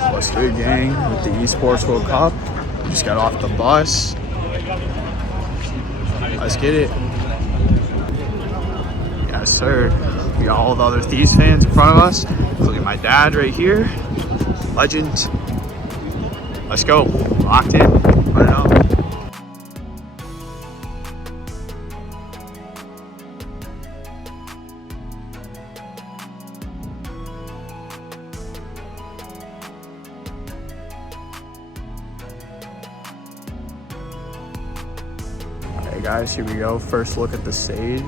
What's good, gang? With the Esports World Cup, just got off the bus. Let's get it. Yes, sir. We got all the other Thieves fans in front of us, including my dad right here. Legend. Let's go. Locked in. Run it up. Hey guys, here we go. First look at the stage.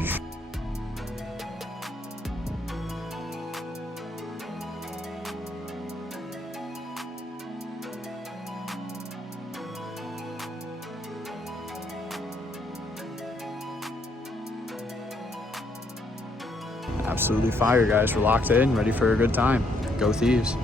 Absolutely fire, guys. We're locked in, ready for a good time. Go Thieves.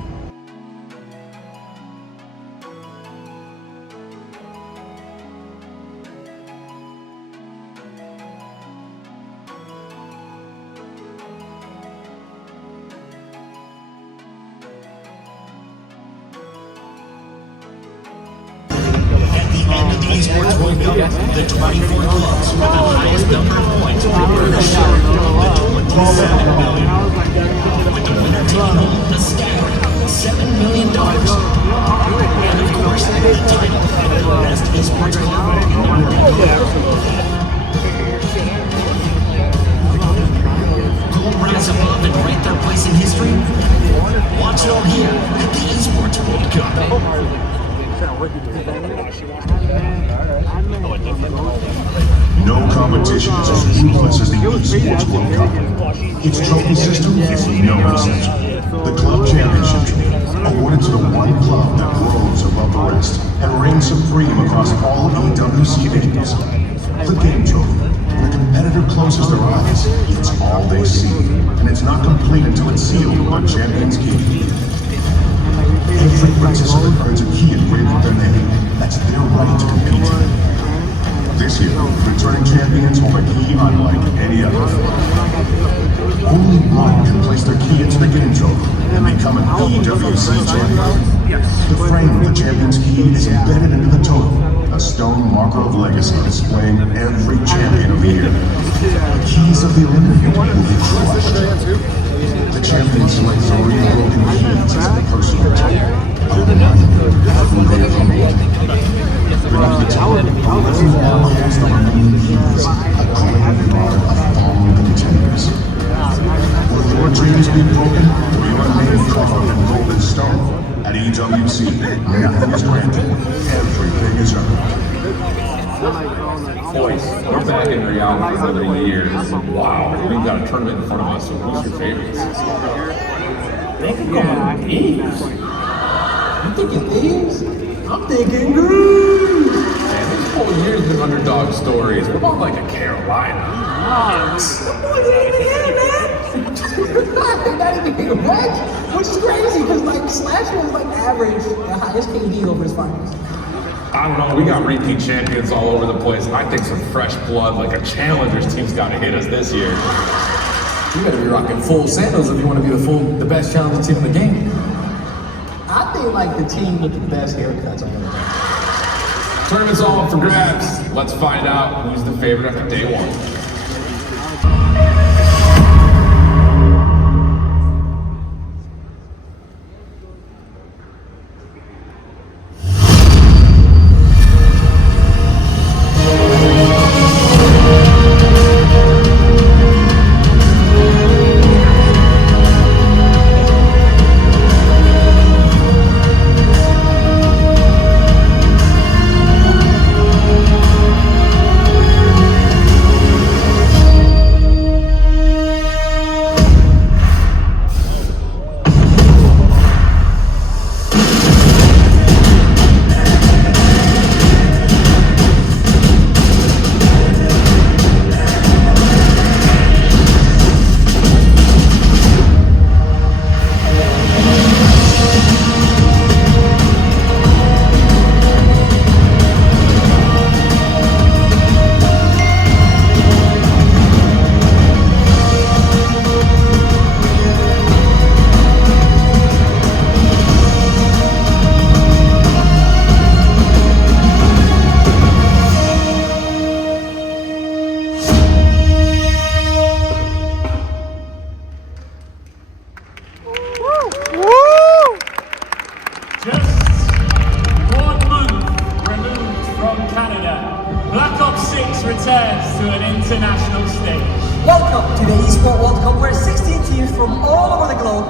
Esports World Cup, the 24 clubs with the highest number of points will earn a share of the $27 million. With the winner taking home a staggering $7 million. And of course, the title of Best Esports Club. Who will rise above and rate their place in history? Watch it all here at the Esports World Cup. No competition is as ruthless as the Esports World Cup. Its trophy system is no exception. The Club Championship awarded to the one club that rose above the rest and reigns supreme across all EWC games. The game trophy. When a competitor closes their eyes, it's all they see, and it's not complete until it's sealed with the champion's key. Every participant earns a key engraved with their name. That's their right to compete. This year, returning champions hold a key unlike any other. Only one can place their key into the game trophy and become an EWC champion. The frame of the champion's key is embedded into the token, a stone marker of legacy displaying every champion of the year. The keys of the eliminated will be crushed. The champion selects 3 broken keys as a personal token, a reminder of who they are. Beneath the tower, every wall holds the remaining keys, a graveyard of fallen contenders. Will your dreams be broken, or your name carved in golden stone? At EWC, nothing is granted, everything is earned. Boys, we're back in reality for another year. Wow, we've got a tournament in front of us, so who's your favorites? They could go on Thieves. You thinking Thieves? I'm thinking Greece. Man, this whole year's been underdog stories. What about like a Carolina? That boy ain't even here, man. Not even here, right? Which is crazy, because like Slasher is like average, the highest KD over his finals. I don't know, we got repeat champions all over the place. I think some fresh blood, like a challengers team's got to hit us this year. You better be rocking full sandals if you want to be the best challenger team in the game. I think like the team with the best haircuts on the Tournament's all up for grabs. Let's find out who's the favorite after day one.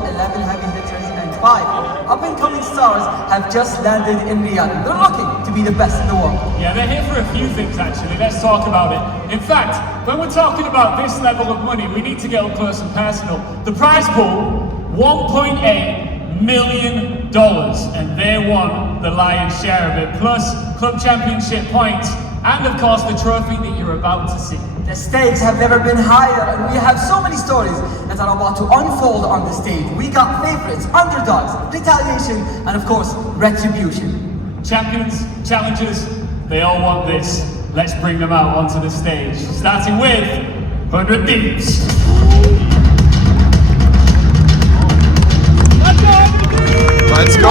11 heavy hitters, and 5 up-and-coming stars have just landed in Riyadh. They're looking to be the best in the world. Yeah, they're here for a few things actually. Let's talk about it. In fact, when we're talking about this level of money, we need to get up close and personal. The prize pool, $1.8 million, and they won the lion's share of it, plus club championship points, and of course the trophy that you're about to see. The stakes have never been higher, and we have so many stories that are about to unfold on the stage. We got favorites, underdogs, retaliation, and of course, retribution. Champions, challengers, they all want this. Let's bring them out onto the stage, starting with 100 Thieves. Let's go!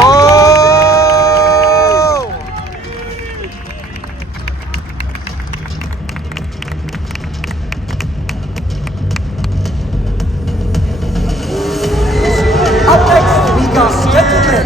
Up next, we got Gentlemen.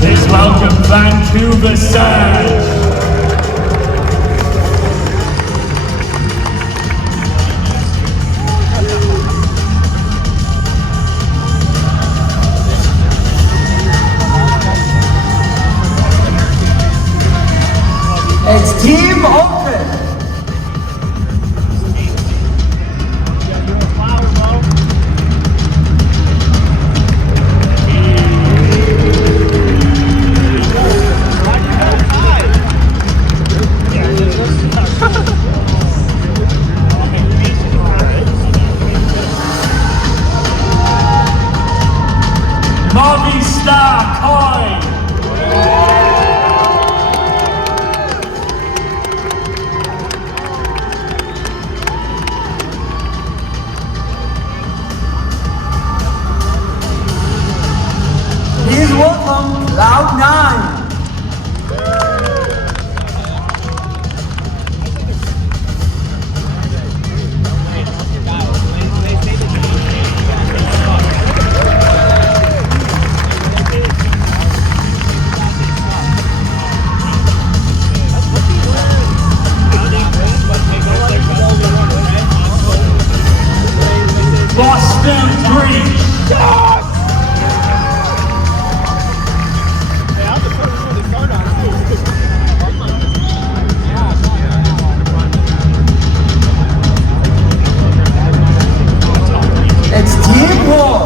Please welcome Vancouver Surge. It's Team Open. Movistar Coin. Please welcome Cloud9. Boston Green. It's Team War.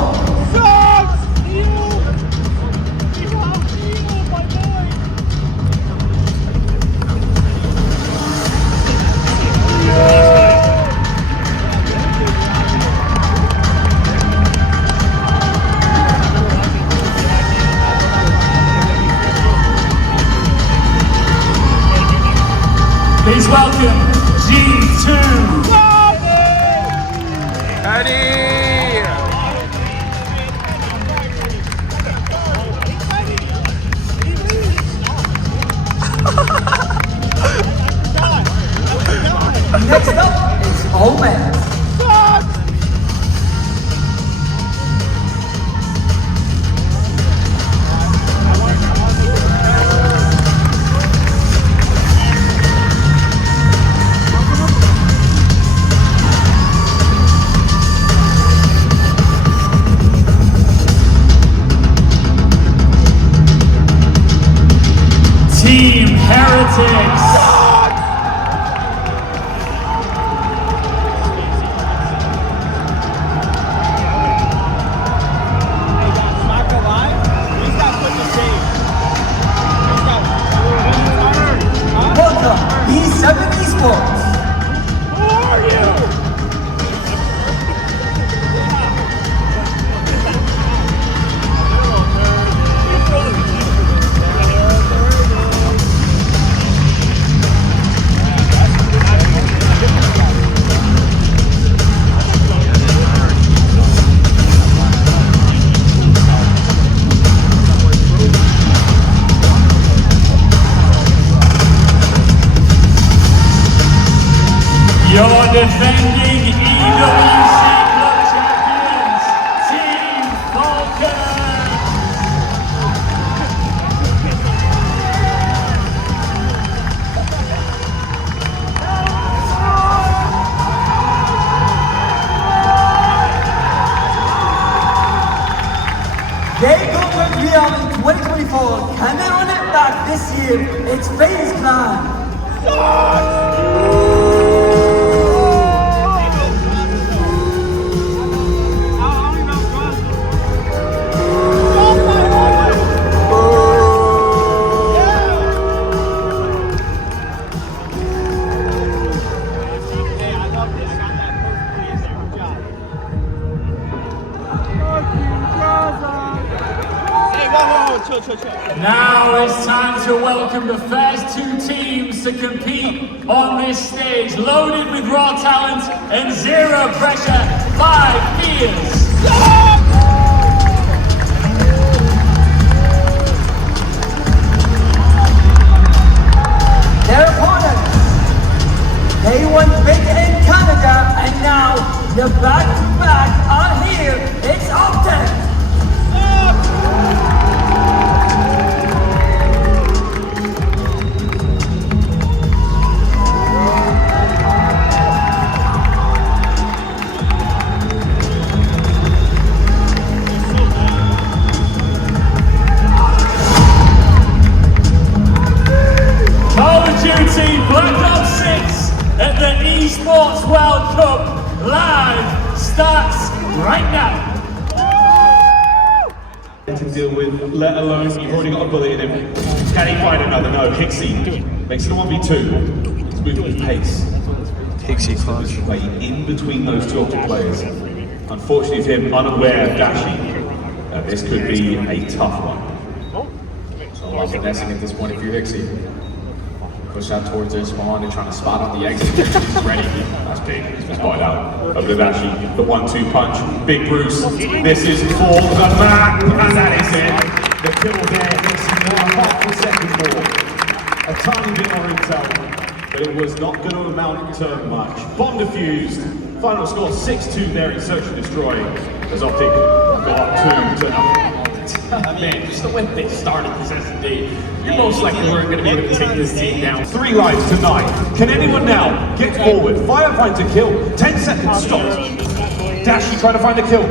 Please welcome G2. Next up is Omen. Team Heretics. Welcome, E7 Esports. defending EWC Club Champions, Team Falcon. They conquered Real in 2024. Can they run it back this year? It's FaZe Clan. Now it's time to welcome the first two teams to compete on this stage, loaded with raw talent and zero pressure, 5 fears. Their opponents, they won big in Canada, and now the back-to-back are here. It's OpTic. Call of Duty Black Ops 6 at the Esports World Cup live starts right now. To deal with, let alone you've already got a bullet in him. Can he find another? No, Hixie makes it a 1v2. He's moving with pace. Pixie clutch. Way in between those two OpTic players. Unfortunately for him, unaware of Dashi, this could be a tough one. So a lot of finessing at this point if you're Hixie. Push out towards their spawn and trying to spot on the exit. He's ready. That's big. He's been spotted out. Over the Dashi, the 1-2 punch. Big Bruce. This is for the back, and that is it. The kill there. Hixie more half a second more. A tiny bit more intel, but it was not going to amount to much. Bomb defused. Final score 6-2 there in Search and Destroy. As OpTic got up 2-0. Man, just the way they started this S&D, you most likely weren't going to be able to take this team down. 3 lives tonight. Can anyone now get forward? Firefight to kill. 10 seconds stop. Dashi trying to find the kill.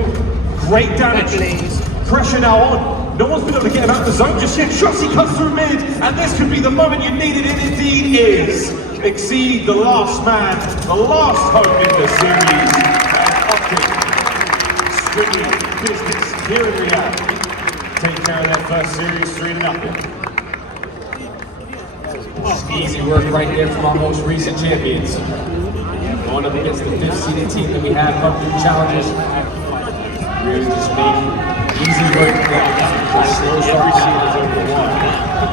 Great damage. Pressure now on. No one's been able to get him out of the zone just yet. Shotzi cuts through mid, and this could be the moment you needed. It indeed is. Exceed the last man, the last hope in the series. And OpTic, strictly business here in Riyadh. Take care of that first series 3-0. Easy work right there from our most recent champions. Going up against the 5th seeded team that we have come through challenges. Really just made easy work for them. The slow start series over 1.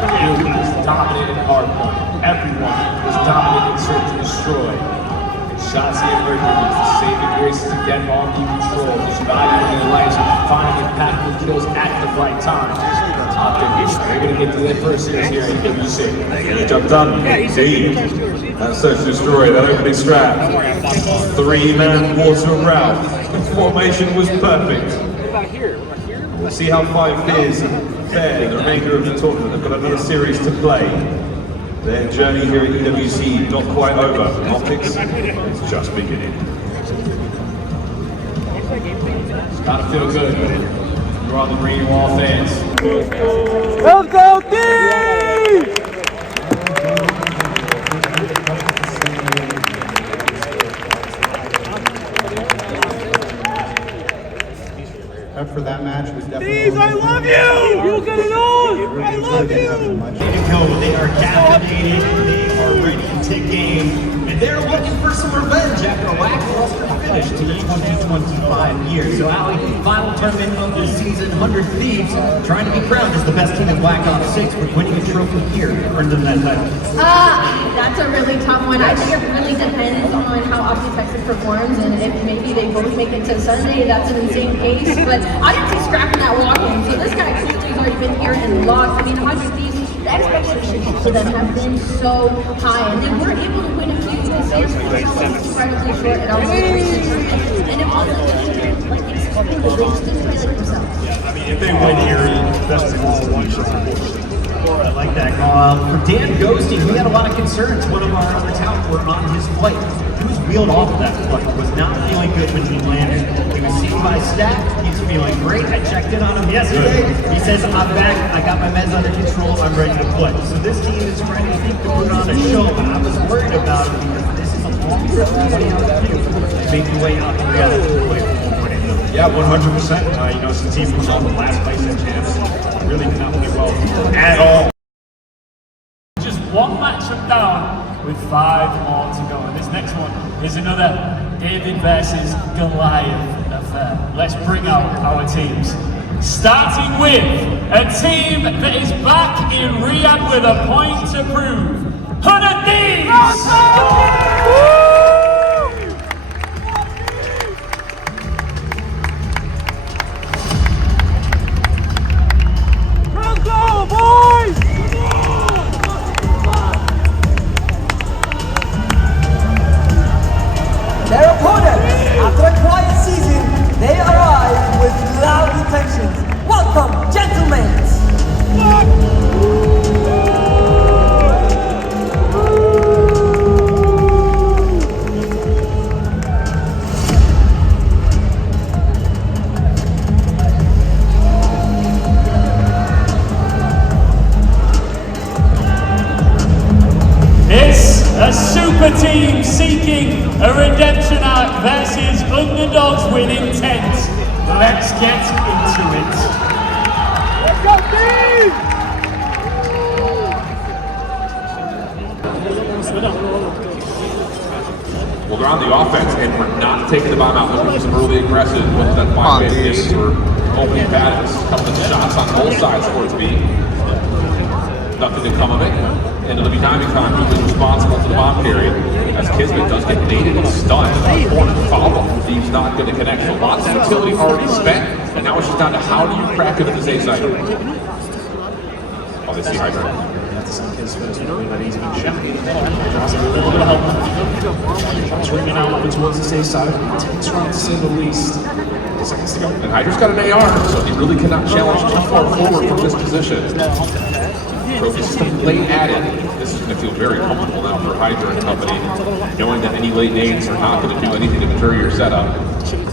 Really was dominant in hardpoint. Everyone was dominant in Search and Destroy. Shotzi and Mercury used the saving grace to get on deep control, just valuing their lives, finding impactful kills at the right time. They're going to get to their first series here in WC. Job done. Indeed. That Search and Destroy, that opening strap. 3-man water route. The formation was perfect. We'll see how 5 Fears fare the remainder of the tournament. They've got another series to play. Their journey here at EWC not quite over. OpTic's is just beginning. It's gotta feel good. You're on the green wall, fans. Let's go, team! Prep for that match was definitely. I love you! You get it on! I love you! They are captivated, they are ready to take game, and they're looking for some revenge after a lackluster finish to the 2025 year. So Ali, final tournament of the season, 100 Thieves, trying to be crowned as the best team in Black Ops 6, but winning a trophy here earned them that title. That's a really tough one. I think it really depends on how OpTic Texas performs, and if maybe they both make it to Sunday, that's an insane case. But I didn't see scrapping that walk-in, so this guy clearly has already been here and lost. I mean, 100 Thieves, the expectations for them have been so high, and they were able to win a few this series was incredibly short and almost 3 inches. And it wasn't just like expecting the Bulls to play like themselves. If they win here, that's the all one shot. I like that call. For Dan Ghosty, he had a lot of concerns. One of our other talent were on his flight. He was wheeled off of that flight. Was not feeling good when he landed. He was seen by staff. He's feeling great. I checked in on him yesterday. He says, I'm back. I got my meds under control. I'm ready to play. So this team is ready to put on a show. But I was worried about it because this is a long trip. Make your way out the reality to play. Yeah, 100%. You know, it's the team who's on the last place at chance. Really did not play well at all. Just one matchup down with 5 more to go. And this next one is another David versus Goliath affair. Let's bring out our teams. Starting with a team that is back in Riyadh with a point to prove. 100 Thieves! Their opponents, after a quiet season, they arrive with loud intentions. Welcome, gentlemen! It's a super team seeking a redemption arc versus underdogs with intent. Let's get into it. Let's go, team! Well, they're on the offense, and we're not taking the bomb out. Looking for some early aggressive, whether that's by base or opening pads. A couple of shots on both sides for it to be. Nothing to come of it. And it'll be timing time, who's responsible for the bomb carry. As Kismet does get baited and stunned. Corner follow. Thieves not going to connect. So lots of utility already spent. And now it's just down to how do you crack it at this A side. Oh, they see Hydra. Swinging out over towards the safe side. Takes round to say the least. Seconds to go. And Hydra's got an AR, so he really cannot challenge too far forward from this position. Trophy system late added. This is going to feel very comfortable now for Hydra and company, knowing that any late nades are not going to do anything to deter your setup.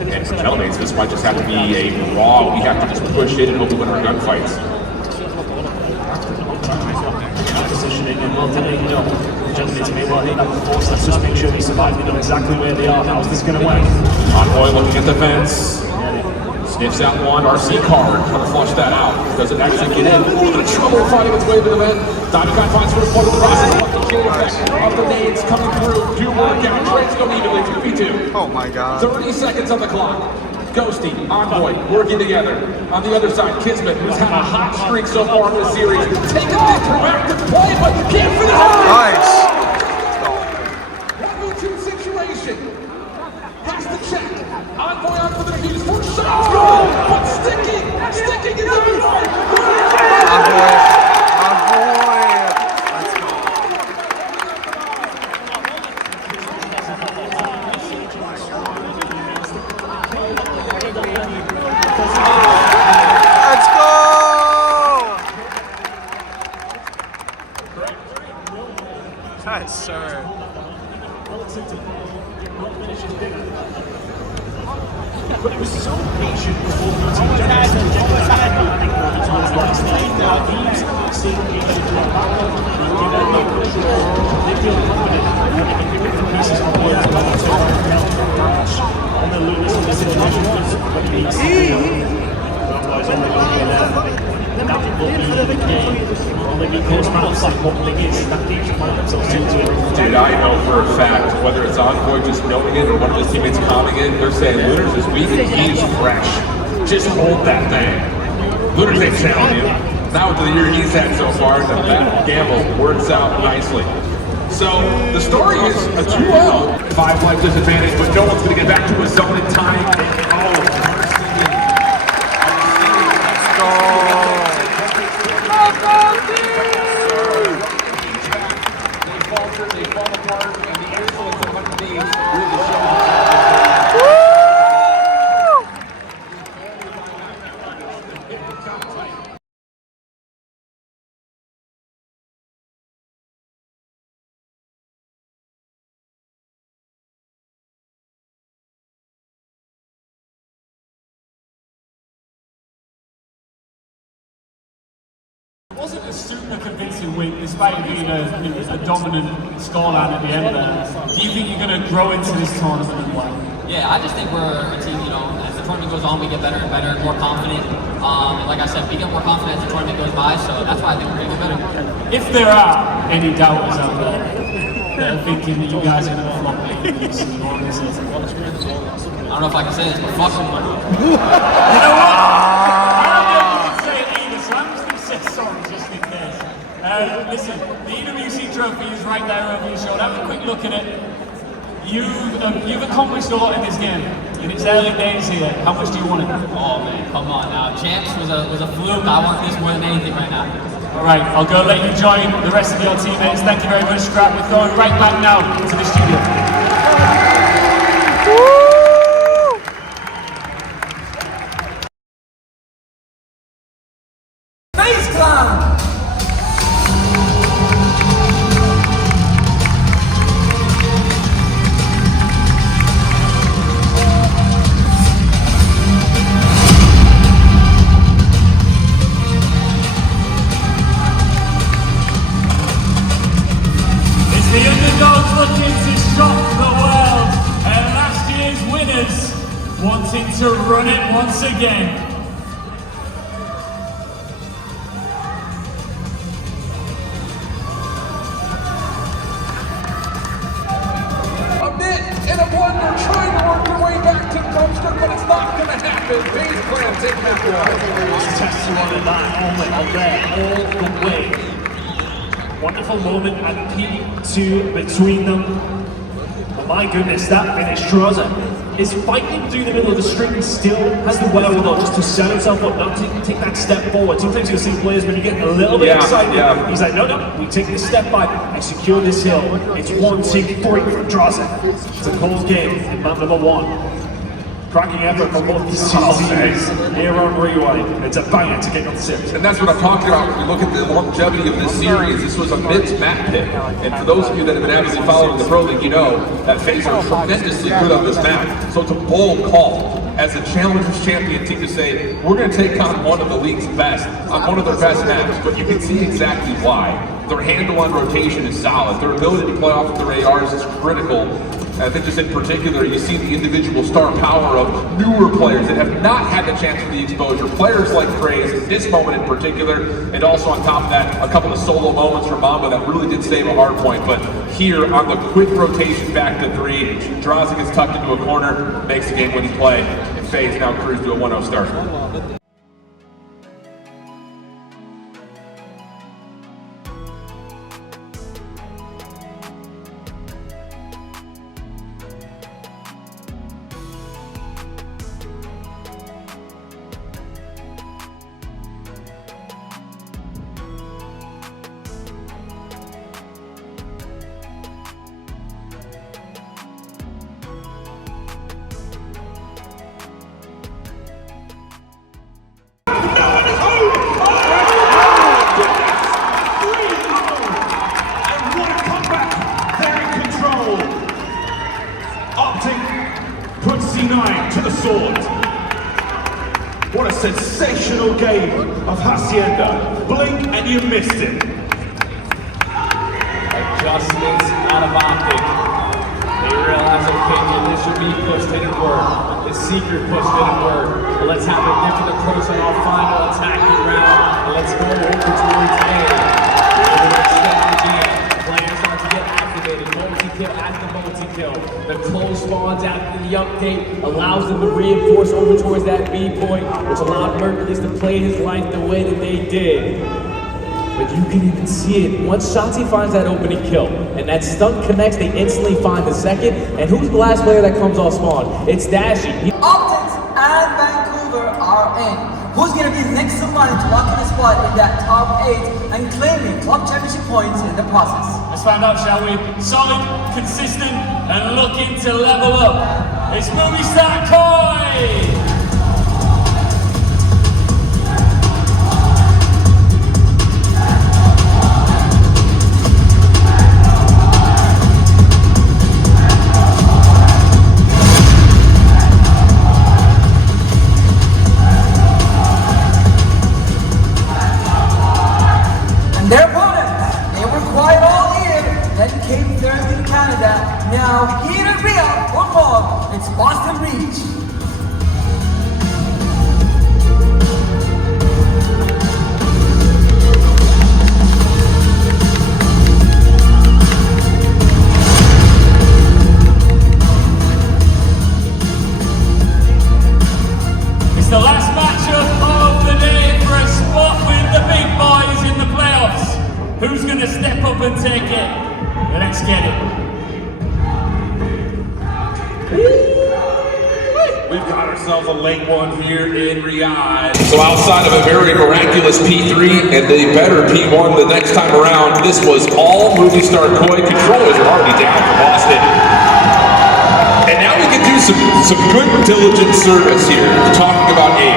And for Melanates, this might just have to be a raw, we have to just push in and hope we win our gunfights. Positioning and well delayed, you know, gentlemen may well need that force. Let's just make sure we survive. We know exactly where they are. How's this going to work? Envoy looking at the fence. Sniffs out one, RC card, trying to flush that out. Doesn't actually get in. A little bit of trouble finding its way to the vent. Diamondback finds for the part of the process. The kill effect of the nades coming through. Do work out. Trades go evenly. 2v2. Oh my god. 30 seconds on the clock. Ghosty, Envoy, working together. On the other side, Kismet, who's had a hot streak so far in the series. Taking the proactive play, but can't finish it. Nice. 1v2 situation. Has to check. Envoy on for the defuse. First shot. Good, but sticking in the middle. Envoy. Let's go. Let's go. Yes, sir. But it was so patient before the team generated. Towards last night, now Thieves seeing patient to a power. They feel confident that they can pick up the pieces of the work to on the lose in this situation. But otherwise, only going to be there. That will be the game. Only be close rounds like what they is. That Thieves will find themselves 2-2. Dude, I know for a fact, whether it's Envoy just knowing it or one of his teammates calming in, they're saying Lunar's is weak and he's fresh. Just hold that thing. Lunar's ain't challenging you. Now with the year he's had so far, that gamble works out nicely. So the story is a 2-0. 5 life disadvantage, but no one's going to get back to a zone in time. after they fall apart and the influence of 100 days really shows. It wasn't a super convincing win, despite it being a dominant scoreline at the end there. Do you think you're going to grow into this tournament and what? Yeah, I just think we're a team, as the tournament goes on, we get better and better, more confident. And like I said, we get more confident as the tournament goes by, so that's why I think we're going to get better. If there are any doubters out there that are thinking that you guys are going to flop it, I don't know if I can say this, but fuck them. You know what? Listen, the EWC trophy is right there over your shoulder. Have a quick look at it. You've accomplished a lot in this game. In its early days here, how much do you want it? Oh man, come on now. Champs was a fluke. I want this more than anything right now. Alright, I'll go let you join the rest of your teammates. Thank you very much, Scrap. We're going right back now to the studio. Face climb! The underdogs looking to shock the world, and last year's winners wanting to run it once again. A bit in a blunder, trying to work their way back to the dumpster, but it's not going to happen. FaZe Clan taking that one. Tests you on that moment on there all the way. Wonderful moment at P2 between them. But my goodness, that finish, Droza is fighting through the middle of the string and still has the wherewithal just to set himself up, not to take that step forward. Sometimes you'll see players when you get a little bit excited, he's like, no, we take this step back, I secure this hill. It's 1, 2, 3 from Droza. It's a cold game in map number 1. Cracking effort from both these teams here on Rewind. It's a banger to get on the series. And that's what I'm talking about. When you look at the longevity of this series, this was a mixed map pick. And for those of you that have been avidly following the Pro League, you know that FaZe are tremendously good on this map. So it's a bold call as a Challengers champion team to say, we're going to take on one of the league's best, on one of their best maps. But you can see exactly why. Their handle on rotation is solid. Their ability to play off of their ARs is critical. I think just in particular, you see the individual star power of newer players that have not had the chance for the exposure. Players like Craze, in this moment in particular, and also on top of that, a couple of solo moments from Mamba that really did save a hard point. But here, on the quick rotation back to 3, Droza gets tucked into a corner, makes the game-winning play, and FaZe now cruise to a 1-0 start. OpTic puts C9 to the sword. What a sensational game of Hacienda. Blink and you missed it. Adjustments out of OpTic. They realize, okay, this should be pushed, didn't work. The secret push didn't work. But let's have a different approach on our final attacking round. And let's go over towards A. Players start to get activated. Multi-kill after multi-kill. The close spawns after the update allows them to reinforce over towards that B point, which allowed Mercules to play his life the way that they did. But you can even see it. Once Shotzi finds that opening kill, and that stun connects, they instantly find the second. And who's the last player that comes off spawn? It's Dashy. OpTic and Vancouver are in. Who's gonna be the next in line to lock in his spot in that top 8 and claiming club championship points in the process. Let's find out, shall we? Solid, consistent, and looking to level up. It's Movie Star Koi! Their opponents, they were quiet all year, then came third in Canada. Now here in Rio, for more, it's Boston Reach. It's the last matchup of the day for a spot with the big boys in the playoffs. Who's gonna step up and take it? Let's get it. We've got ourselves a late one here in Riyadh. So outside of a very miraculous P3 and a better P1 the next time around, this was all Movie Star Koi. Controllers are already down for Boston. And now we can do some good diligent service here, talking about aim,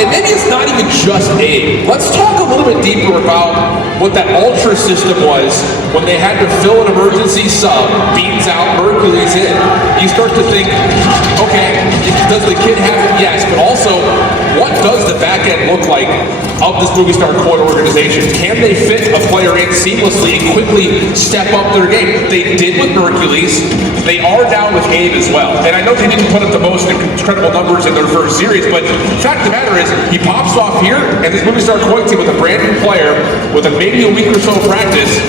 and maybe it's not even just aim. Let's talk a little bit deeper about what that Ultra system was when they had to fill an emergency sub, beams out, Mercury's in. You start to think, okay, does the kid have it? Yes, but also, what does the back end look like of this Movie Star Koi organization? Can they fit a player in seamlessly and quickly step up their game? They did with Mercury's. They are down with Abe as well. And I know they didn't put up the most incredible numbers in their first series, but the fact of the matter is, he pops off here, and this Movie Star Koi team with a brand new player, with maybe a week or so of practice,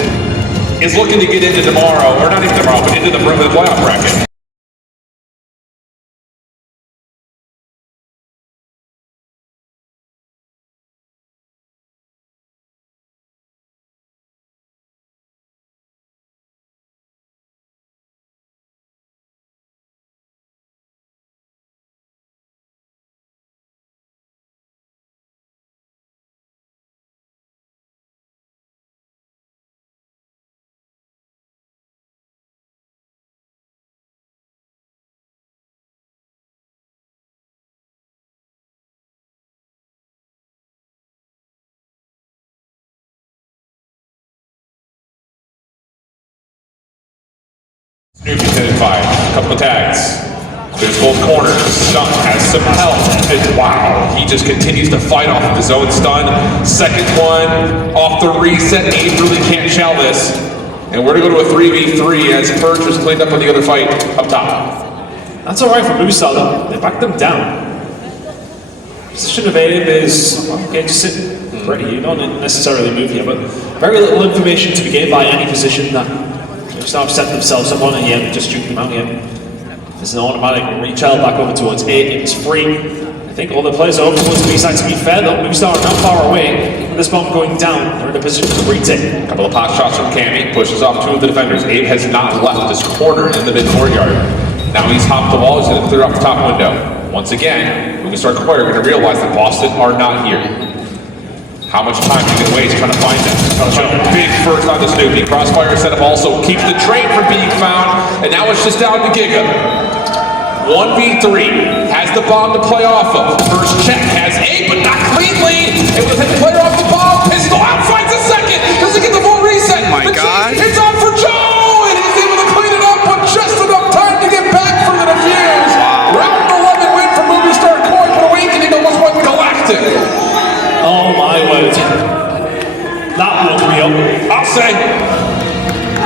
is looking to get into tomorrow, or not even tomorrow, but into the playoff bracket. Snoopy 10-5, couple of tags. There's both corners. Stun has some help. And wow, he just continues to fight off of his own stun. Second one off the reset. Abe really can't shell this. And we're gonna go to a 3v3 as Perch was cleaned up on the other fight up top. That's alright for Musa though. They backed them down. Position of Abe is, okay, just sit pretty. You don't necessarily move here, but very little information to be gained by any position that Musa set themselves up on, and yeah, they just juke them out here. There's an automatic reach out back over towards Abe. It's free. I think all the players are over towards B-side. To be fair though, Musa are not far away. With this bomb going down, they're in a position to retake. A couple of pot shots from Cammy, pushes off two of the defenders. Abe has not left this corner in the mid-courtyard. Now he's hopped the wall, he's gonna clear off the top window. Once again, Movie Star Koi are gonna realize that Boston are not here. How much time are you gonna waste trying to find them? Big first on the Snoopy. Crossfire setup also keeps the train from being found, and now it's just down to Giga. 1v3, has the bomb to play off of. First check, has Abe, but not cleanly. Able to take the player off the bomb, pistol out, finds a second. Doesn't get the full reset. Oh my God. It's on for Joe, and he's able to clean it up, but just enough time to get back from the defuse. Wow. Round 11 win for Movie Star Koi, but Awakening almost went galactic. Oh my word. That woke me up. I'll say.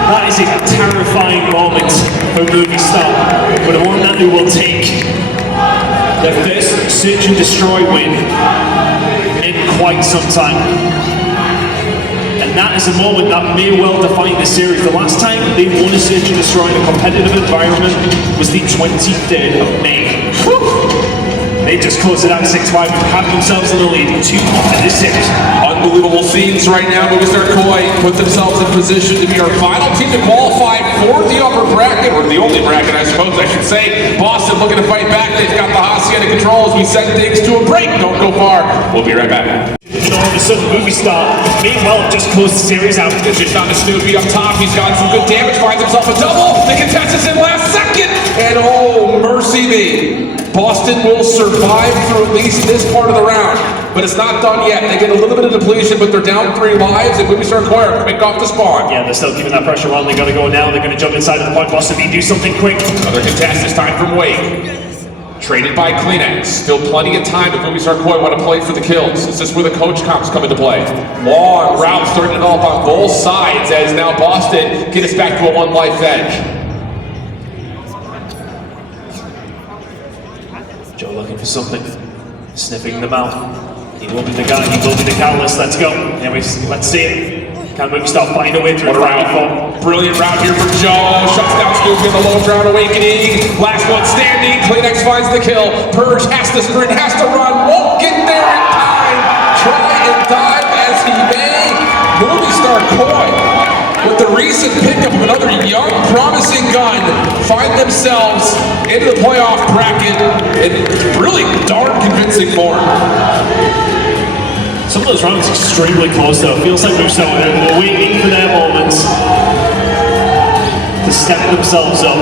That is a terrifying moment for Movie Star, but one that they will take their first search and destroy win in quite some time. And that is a moment that may well define this series. The last time they won a search and destroy in a competitive environment was the 23rd of May. They just closed it out 6-5 and have themselves in the lead 2-1 in this series. Unbelievable scenes right now. Movie Star Koi put themselves in position to be our final team to qualify for the upper bracket, or the only bracket, I suppose I should say. Boston looking to fight back. They've got the Hacienda controls. We send things to a break. Don't go far. We'll be right back. and all of a sudden movie star. Meanwhile, just closed the series out. It's just on to Snoopy up top. He's got some good damage, finds himself a double. The contest is in last second. And oh, mercy me. Boston will survive through at least this part of the round. But it's not done yet. They get a little bit of depletion, but they're down 3 lives, and Movie Star Choir pick off the spawn. Yeah, they're still keeping that pressure on. They gotta go now. They're gonna jump inside of the point. Boston need to do something quick. Another contest, this time from Wake. Traded by Kleenex. Still plenty of time if Movie Star Koi want to play for the kills. Is this where the coach comps come into play? Long route starting it off on both sides as now Boston get us back to a 1 life edge. Joe looking for something. Sniffing them out. He will be the guy. He will be the catalyst. Let's go. Anyways, let's see it. Can Movie Star find a way through the round? Brilliant route here for Joe. Shuts down Snoopy in the low ground awakening. Last one standing. Kleenex finds the kill. Purge has to sprint, has to run. Won't get there in time. Try and dive as he may. Movie Star Koi, with the recent pickup of another young, promising gun, find themselves into the playoff bracket in really darn convincing form. Some of those rounds extremely close though. It feels like Movie Star were waiting for their moments to step themselves up.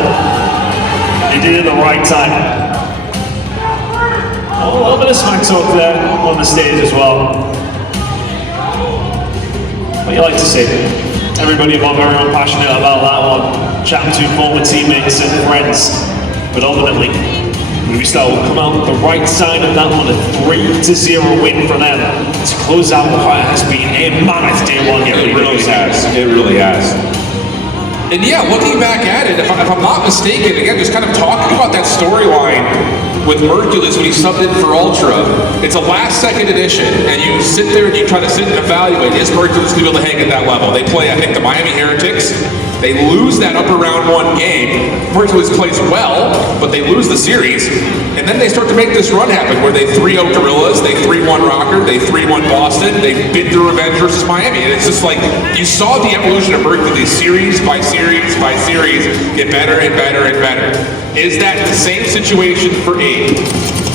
They did it at the right time. A little bit of smack talk there on the stage as well. What you like to see? Everybody got very passionate about that one. Chatting to former teammates and friends. But ultimately, Movie Star will come out the right side of that one, a 3-0 win for them to close out what has been a mammoth day 1 here. It really has. It really has. And yeah, looking back at it, if I'm not mistaken, again, just kind of talking about that storyline with Mercules when he subbed in for Ultra, it's a last-second edition, and you sit there and you try to sit and evaluate, is Mercules going to be able to hang at that level? They play, I think, the Miami Heretics. They lose that upper round 1 game. Mercules plays well, but they lose the series. And then they start to make this run happen where they 3-0 Gorillas, they 3-1 Rocker, they 3-1 Boston, they bid their revenge versus Miami. And it's just like, you saw the evolution of Mercules series by series by series get better and better and better. Is that the same situation for Abe?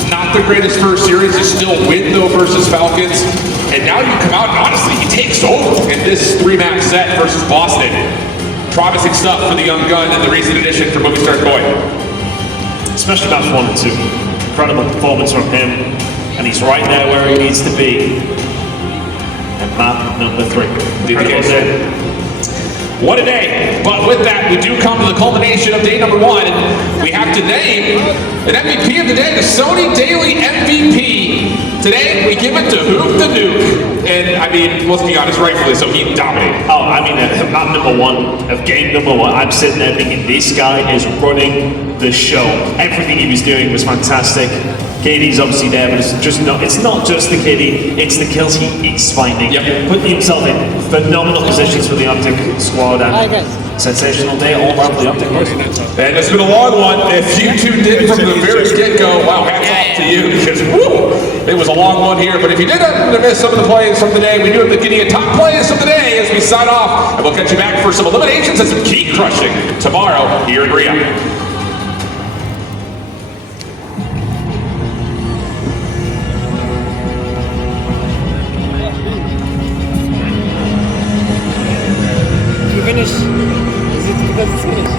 Not the greatest first series, you still win though versus Falcons. And now you come out and honestly, he takes over in this 3-match set versus Boston. Promising stuff for the young gun and the recent addition from Movie Star Koi. Especially match 1 and 2. Incredible performance from him. And he's right there where he needs to be. And map number 3. Incredible day. What a day. But with that, we do come to the culmination of day number 1. We have to name an MVP of the day, the Sony Daily MVP. Today, we give it to Hoop the Nuke. And I mean, let's be honest, rightfully so, he dominated. Oh, I mean, map number 1 of game number 1, I'm sitting there thinking this guy is running the show. Everything he was doing was fantastic. KD's obviously there, but it's not just the KD, it's the kills he is finding. Yep. Putting himself in phenomenal positions for the OpTic squad. And sensational day all around the OpTic boys. And it's been a long one. If you tuned in from the very get-go, wow, hats off to you, because woo, it was a long one here. But if you did happen to miss some of the plays from the day, we do have the Gideon top plays from the day as we sign off. And we'll catch you back for some eliminations and some key crushing tomorrow here in Rio. Finish. Is it because it's finished?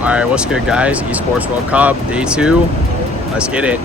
All right, what's good, guys? Esports World Cup, day 2. Let's get it.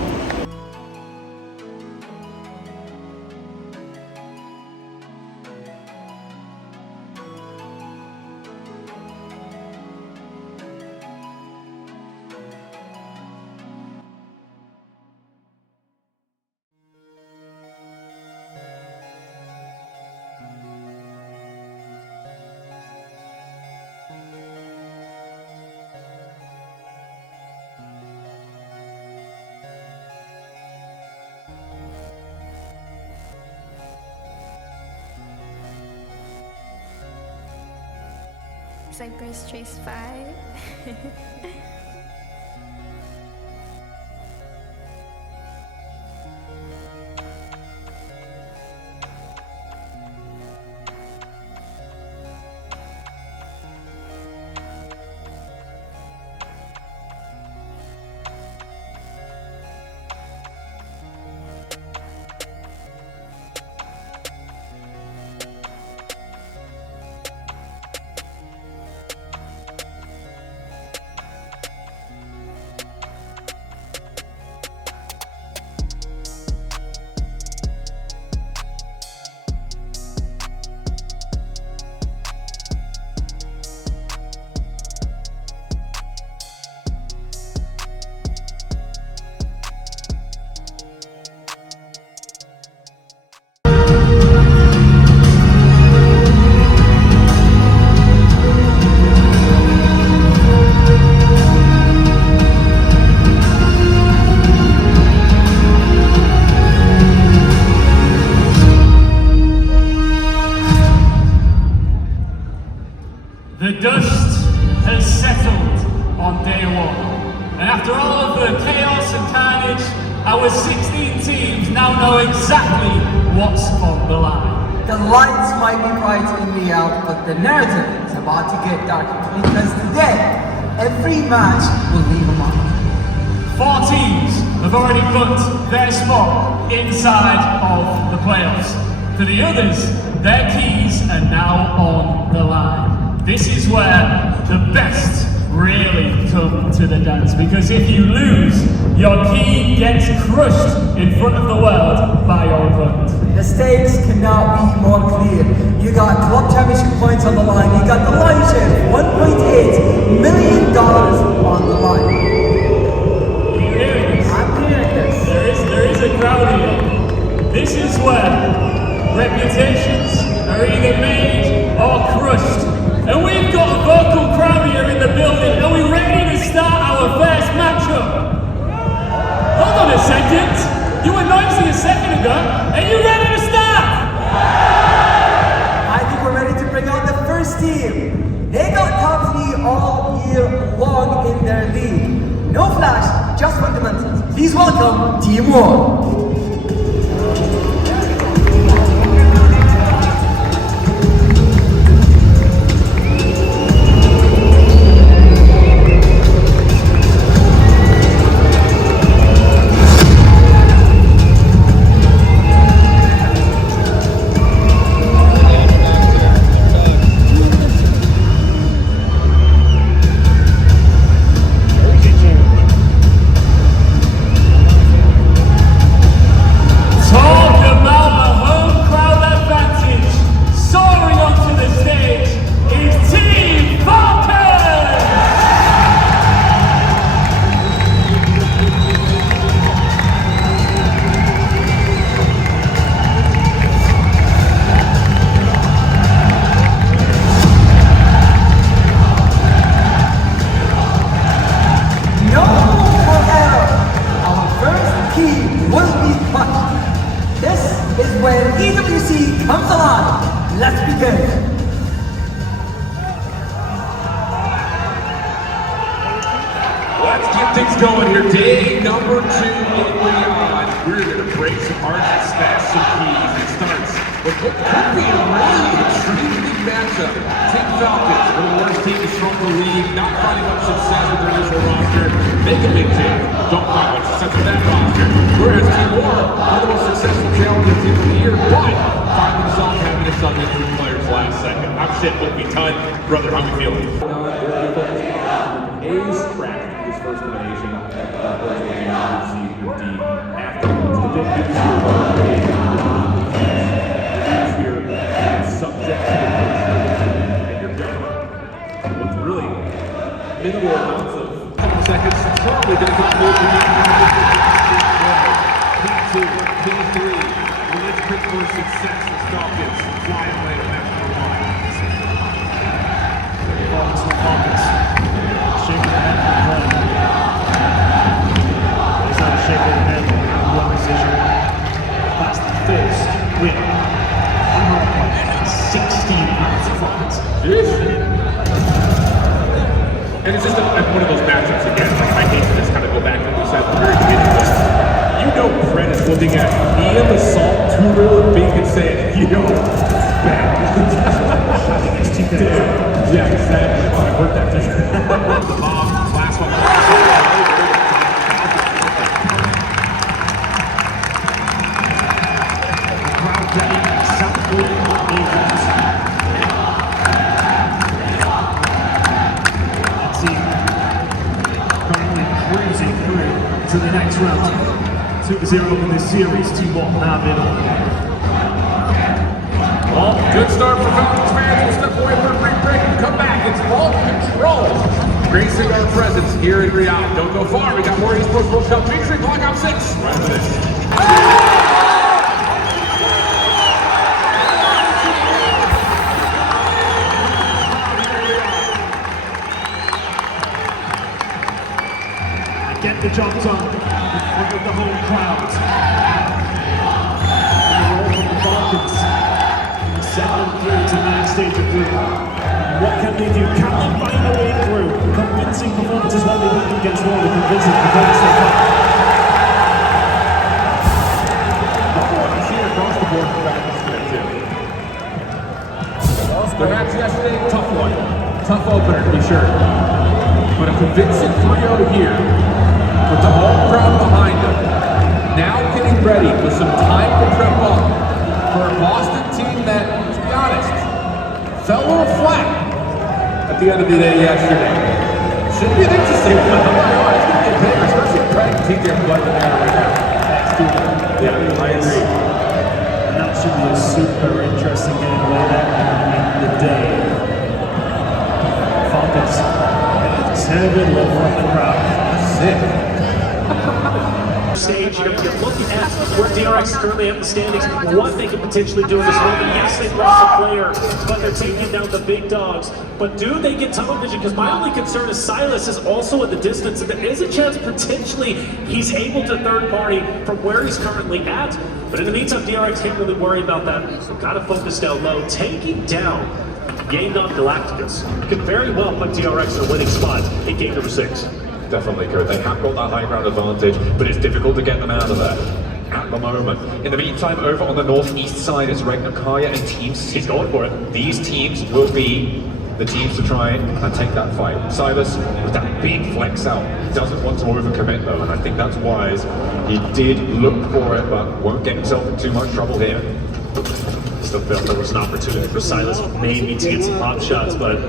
Cypress Trace 5. The dust has settled on day 1. And after all of the chaos and carnage, our 16 teams now know exactly what's on the line. The lights might be bright in the out, but the narrative is about to get darker. Because today, every match will leave a mark. 4 teams have already booked their spot inside of the playoffs. For the others, their keys are now on the line. This is where the best really come to the dance, because if you lose, your key gets crushed in front of the world by your opponent. The stakes cannot be more clear. You got club championship points on the line. You got the line share, $1.8 million on the line. Are you hearing this? I'm hearing this. There is a crowd here. This is where reputations are either made or crushed. And we've got a vocal crowd here in the building. Are we ready to start our first matchup? Hold on a second. You were noisy a second ago. Are you ready to start? I think we're ready to bring out the first team. They got top 3 all year long in their league. No flash, just fundamentals. Please welcome Team 1. comes alive. Let's begin. Let's get things going here. Day number 2 in Leon. We're going to break some hearts and smash some keys. It starts with what could be a really intriguing matchup. Team Falcons, one of the worst teams from the league, not finding much success with their initial roster. Make a big change. Don't find much success with that roster. Whereas Team War, one of the most successful challenger teams of the year, but find themselves having to sub in new players last second. I'm shit, won't be time. Brother, how we feeling? A's tracked his first elimination afterwards. The big news here is subject to the and you're done with really minimal amounts of seconds. Probably going to get moved to P2, P3. The next pick for success is Falcons. Fly away to match number 1. Falcons. Shaking their head from playing. He's not shaking their head from one position. That's the first win. 16 points of Falcons. And it's just one of those matchups again. Like, I hate to just kind of go back to what we said at the very beginning, but you know Fred is looking at Ian the Salt, Turo, and Bink and saying, yo, bad. Yeah, exactly. Oh, I heard that too. Last one. The crowd ready. South Korea defense. Let's see. Currently cruising through to the next round. 2-0 in this series. T-ball now middle. Well, good start for Falcons fans. We'll step away for a brief break and come back. It's ball control. Gracing our presence here in Riyadh. Don't go far. We got more esports World Cup featuring Blackout 6 right after this. Get the job done in front of the whole crowd. And the role of the Falcons. Set them through to the next stage of group. What can they do? Can they find a way through? Convincing performances while they win against one of the convincing performances they have. I see it across the board for Falcons too. Their match yesterday, tough one. Tough opener to be sure. But a convincing 3-0 here with the home crowd behind them. Now getting ready with some time to prep up for a Boston team that, let's be honest, fell a little flat at the end of the day yesterday. Should be an interesting one. It's going to be a big, especially if Craig and TJ are blood in the air right now. Yeah, I agree. And that should be a super interesting game the way that ended the day. Falcons. 7 love from the crowd. Sick. Stage, you're looking at where DRX is currently at the standings, what they could potentially do in this one. And yes, they've lost a player, but they're taking down the big dogs. But do they get tunnel vision? Because my only concern is Silas is also at the distance, and there is a chance potentially he's able to third party from where he's currently at. But in the meantime, DRX can't really worry about that. So gotta focus down low, taking down Game Not Galacticus. Could very well put DRX in a winning spot in game number 6. Definitely could. They have got that high ground advantage, but it's difficult to get them out of there at the moment. In the meantime, over on the northeast side is Ragnar Kaya and Team C. He's going for it. These teams will be the teams to try and take that fight. Silas, with that big flex out, doesn't want to overcommit though, and I think that's wise. He did look for it, but won't get himself in too much trouble here. Still felt there was an opportunity for Silas maybe to get some pop shots, but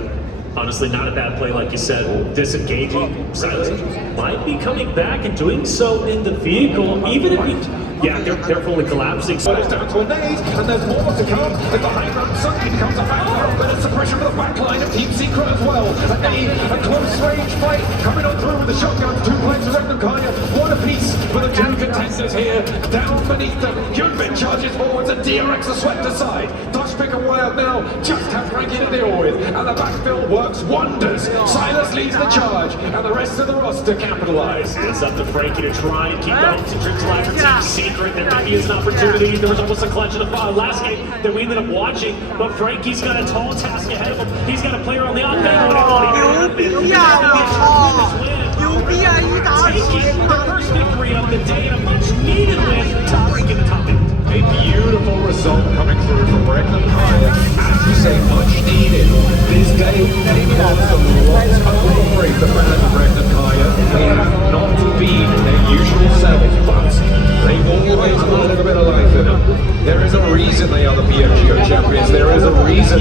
honestly, not a bad play, like you said. Disengaging. Silas might be coming back and doing so in the vehicle, even if he... Yeah, they're fully collapsing. So it's down to a nade, and there's more to come. The high ground suddenly becomes a battle, but it's the pressure of the back line of Team Secret as well. A nade, a close range fight, coming on through with the shotgun. 2 players of Ragnar Kaya, 1 apiece for the 2 contenders here. Down beneath them, Hyunbin charges forwards, and DRX are swept aside. Dodge pick and wild now, just have Frankie to deal with, and the backfill works wonders. Silas leads the charge, and the rest of the roster capitalize. It's up to Frankie to try and keep the hopes and dreams alive for Team Secret. There maybe is an opportunity. There was almost a clutch in the last game that we ended up watching, but Frankie's got a tall task ahead of him. He's got a player on the offense. Taking the first victory of the day and a much needed win to break in the top 8. A beautiful result coming through from Ragnar Kaya. As you say, much needed. This game caused a lot of glory for fans of Ragnar Kaya. They have not been their usual selves, but they've always got a little bit of life in them. There is a reason they are the PFGO champions. There is a reason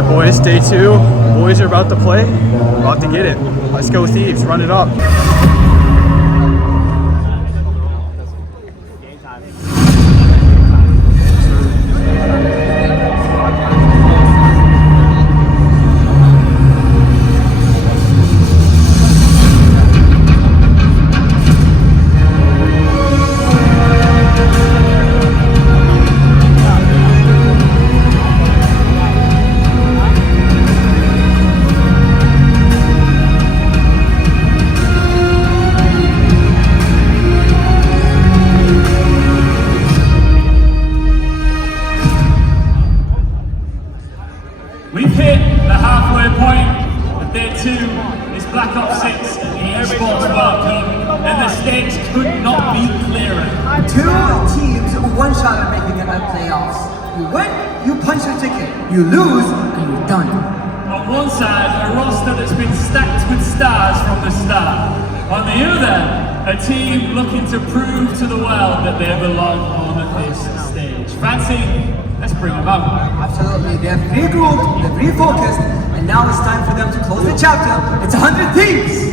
All right, boys, day 2. The boys are about to play. We're about to get it. Let's go, Thieves. Run it up. We've hit the halfway point of day 2. It's Black Ops 6 Esports World Cup, and the stakes could not be clearer. 2 teams, 1 shot at making it at playoffs. You win, you punch your ticket. You lose, and you're done. On one side, a roster that's been stacked with stars from the start. On the other, a team looking to prove to the world that they belong on this stage. Fancy, let's bring them out. Absolutely, they've regrouped, they've refocused, and now it's time for them to close the chapter. It's 100 Thieves!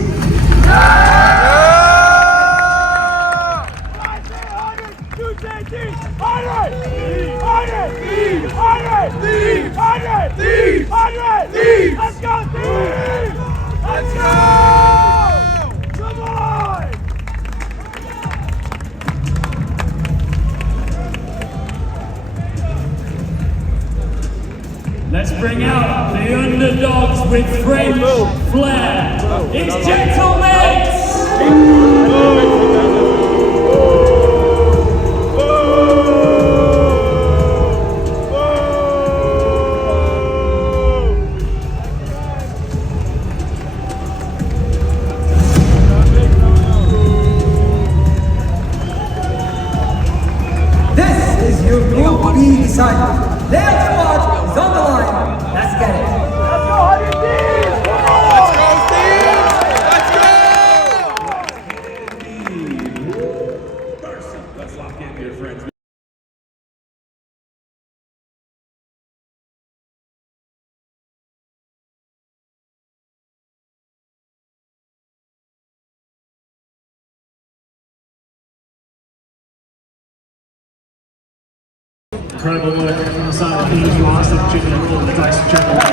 Let's go, Thieves! Let's go! Come on! Let's bring out the underdogs with French flair. It's Gentlemen! This is your Group B decider. Their spot is on the line. Let's get it. Let's go, 100 Thieves! Come on! Let's go, Thieves! Let's go! Let's lock in here, friends. Incredible work from the side of Thieves last opportunity to roll the dice to Gentlemen.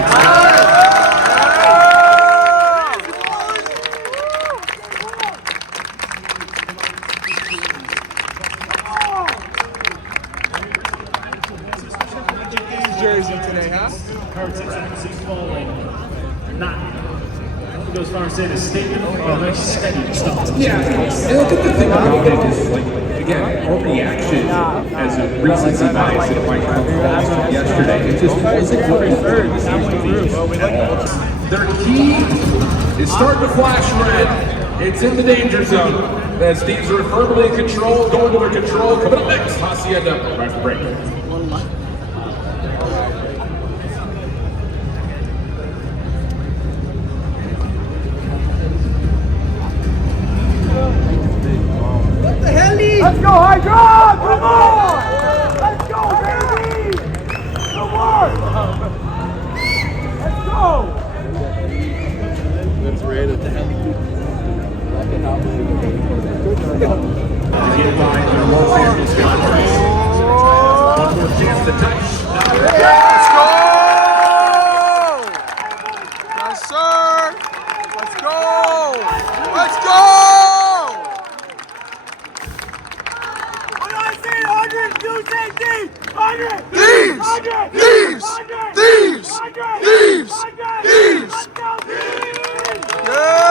Jersey today, huh? Heritage actually falling. And that goes far as saying a statement of a very steady start. Yeah, and look at the thing about it is, like, again, our reaction as a recency bias that it might come from yesterday. It just wasn't what we heard. Their key is starting to flash red. It's in the danger zone. As Thieves are firmly in control, going to their control. Coming up next, Hacienda. Right for break. Let's go, Hydra! Come on! Let's go, baby! Come on! Let's go! That's right at the heli. Get by the World Championship. One more chance to touch. Let's go! Yes, sir! Let's go! Let's go! Thieves! Thieves! Thieves! Thieves! Yeah!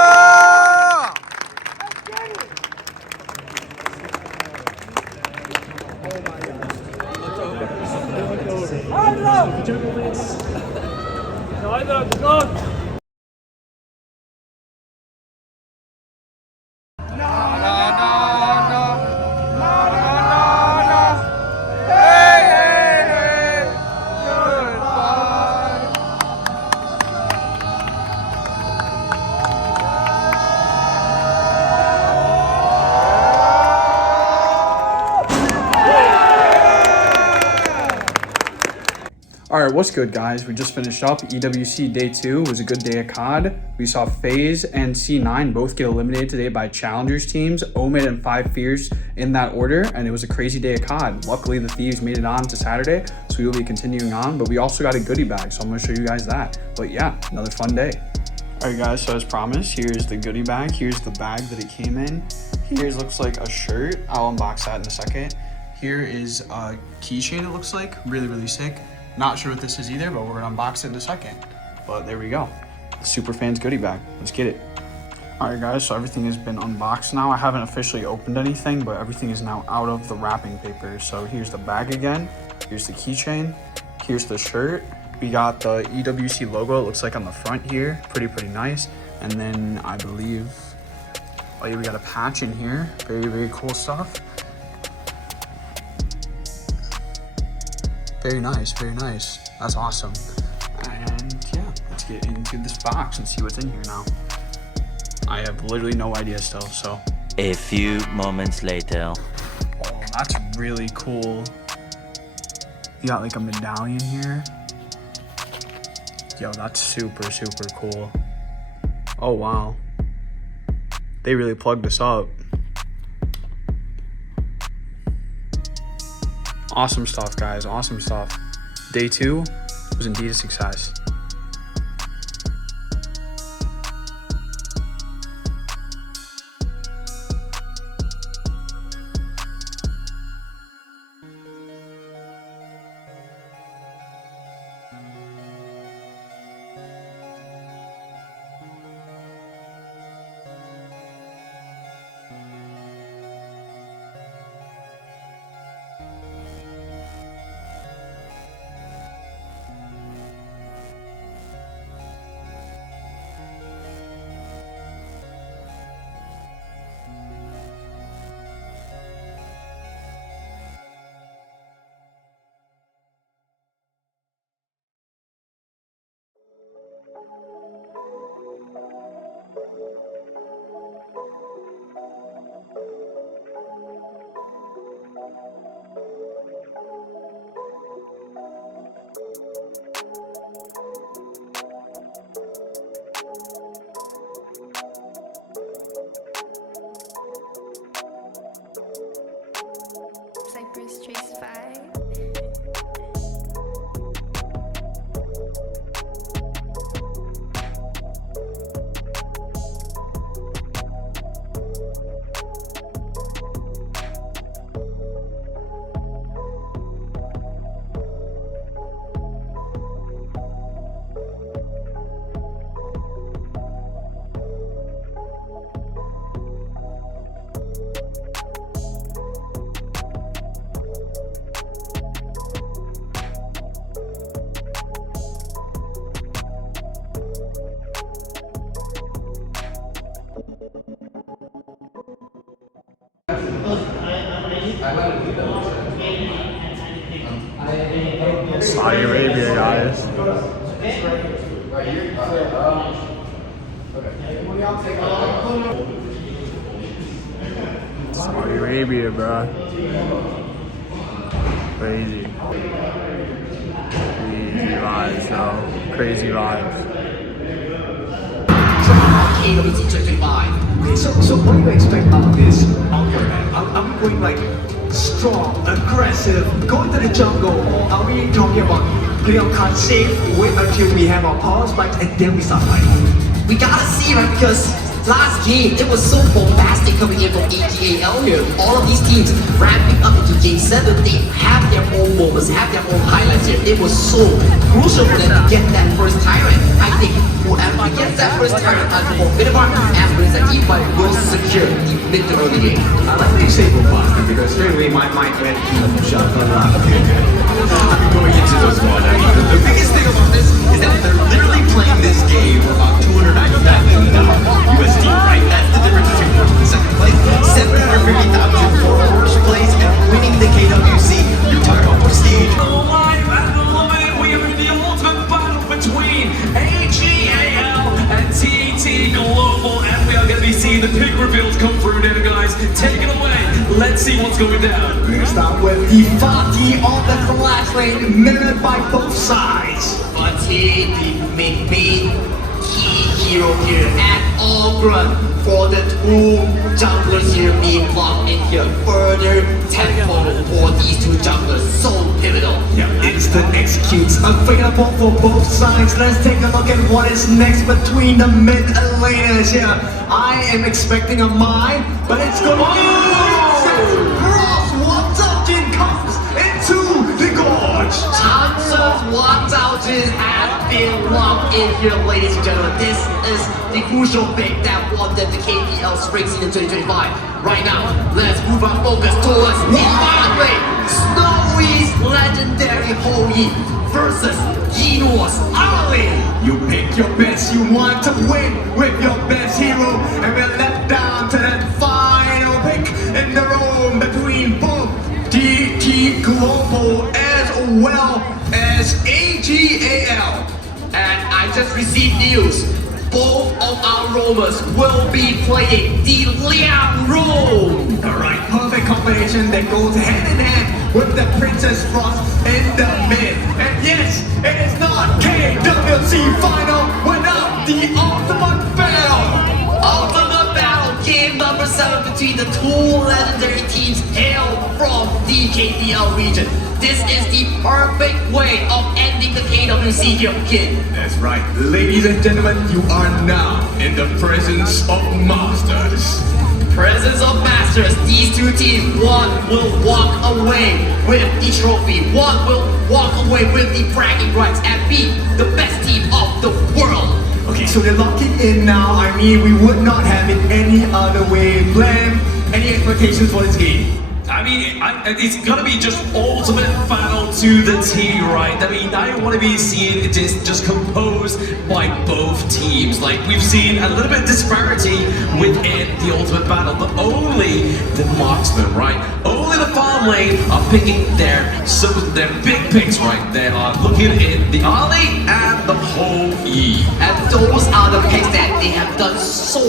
All Alright, what's good guys? We just finished up EWC Day 2. It was a good day of COD. We saw FaZe and C9 both get eliminated today by Challengers teams, Omid and 5 Fears in that order, and it was a crazy day of COD. Luckily, the Thieves made it on to Saturday, so we will be continuing on, but we also got a goodie bag, so I'm going to show you guys that. But yeah, another fun day. Alright guys, so as promised, here's the goodie bag. Here's the bag that it came in. Here's looks like a shirt. I'll unbox that in a second. Here is a keychain, it looks like. Really, really sick. Not sure what this is either, but we're gonna unbox it in a second. But there we go. The Superfans goodie bag. Let's get it. Alright guys, so everything has been unboxed now. I haven't officially opened anything, but everything is now out of the wrapping paper. So here's the bag again. Here's the keychain. Here's the shirt. We got the EWC logo, it looks like on the front here. Pretty nice. And then I believe, oh yeah, we got a patch in here. Very cool stuff. Very nice. That's awesome. And yeah, let's get into this box and see what's in here now. I have literally no idea still, so. A few moments later. Oh, that's really cool. You got like a medallion here. Yo, that's super cool. Oh wow. They really plugged this up. Awesome stuff, guys. Awesome stuff. Day 2 was indeed a success. Cypress Trace 5. Saudi Arabia, guys. Saudi Arabia, bro. Crazy vibes, yo. Crazy vibes. So what do you expect out of this outfit, man? Are we going like strong, aggressive, going to the jungle, or are we talking about clear-cut, safe, wait until we have our power spikes and then we start fighting? We gotta see, right? Because last game, it was so bombastic coming in from AGAL here. All of these teams ramping up into Game 7, they have their own moments, have their own highlights here. It was so crucial for them to get that first Tyrant. I think whoever gets that first Tyrant for Minimark after that team fight will secure the mid to early game. I like the safe bombastic because straight away my mind went to shot. I'm going into this one. I mean, the biggest thing about this is that they're literally playing this game for about $290,000 USD, right? That's the difference between first and second place. $750,000 for first place and winning the KWC. You're talking about prestige. Live at the moment, we are in the ultimate battle between AGAL and TT Global, and we are going to be seeing the pick reveals come through now, guys. Take it away. let's see what's going down. We're gonna start with the Fatih on the clash lane, mirrored by both sides. Fatih, the main key hero here, and Ogren for the two junglers here being blocked in here. Further tempo for these two junglers, so pivotal. Yeah, instant executes available for both sides. Let's take a look at what is next between the mid laners here. I am expecting a mine, but it's gonna Cross 1000 comes into the gorge. Chances 1000 have been locked in here, ladies and gentlemen. This is the crucial thing that won them the KPL Spring Season 2025. Right now, let's move our focus towards the bottom lane. Snowy's legendary Hoi versus Yinor's Ali. You pick your best, you want to win with your best hero, and we're left down to that final pick in the room between both DT Global as well as AGAL. And I just received news. Both of our roamers will be playing the Liang room. Alright, perfect combination that goes hand in hand with the Princess Frost in the mid. And yes, it is not KWC final without the ultimate battle. Ultimate battle, game number 7 between the two legendary teams hail from the KPL region. This is the perfect way of ending the KWC here, kid. That's right, ladies and gentlemen, you are now in the presence of masters. Presence of masters, these two teams, one will walk away with the trophy, one will walk away with the bragging rights and be the best team of the world. Okay, so they're locking in now. I mean, we would not have it any other way. Blam, any expectations for this game? I mean, it's gonna be just ultimate final to the T, right? I mean, I want to be seeing it just composed by both teams. Like, we've seen a little bit of disparity within the ultimate battle, but only the marksmen, right? Only the farm lane are picking their big picks, right? They are looking in the Ali and the Hoi. And those are the picks that they have done so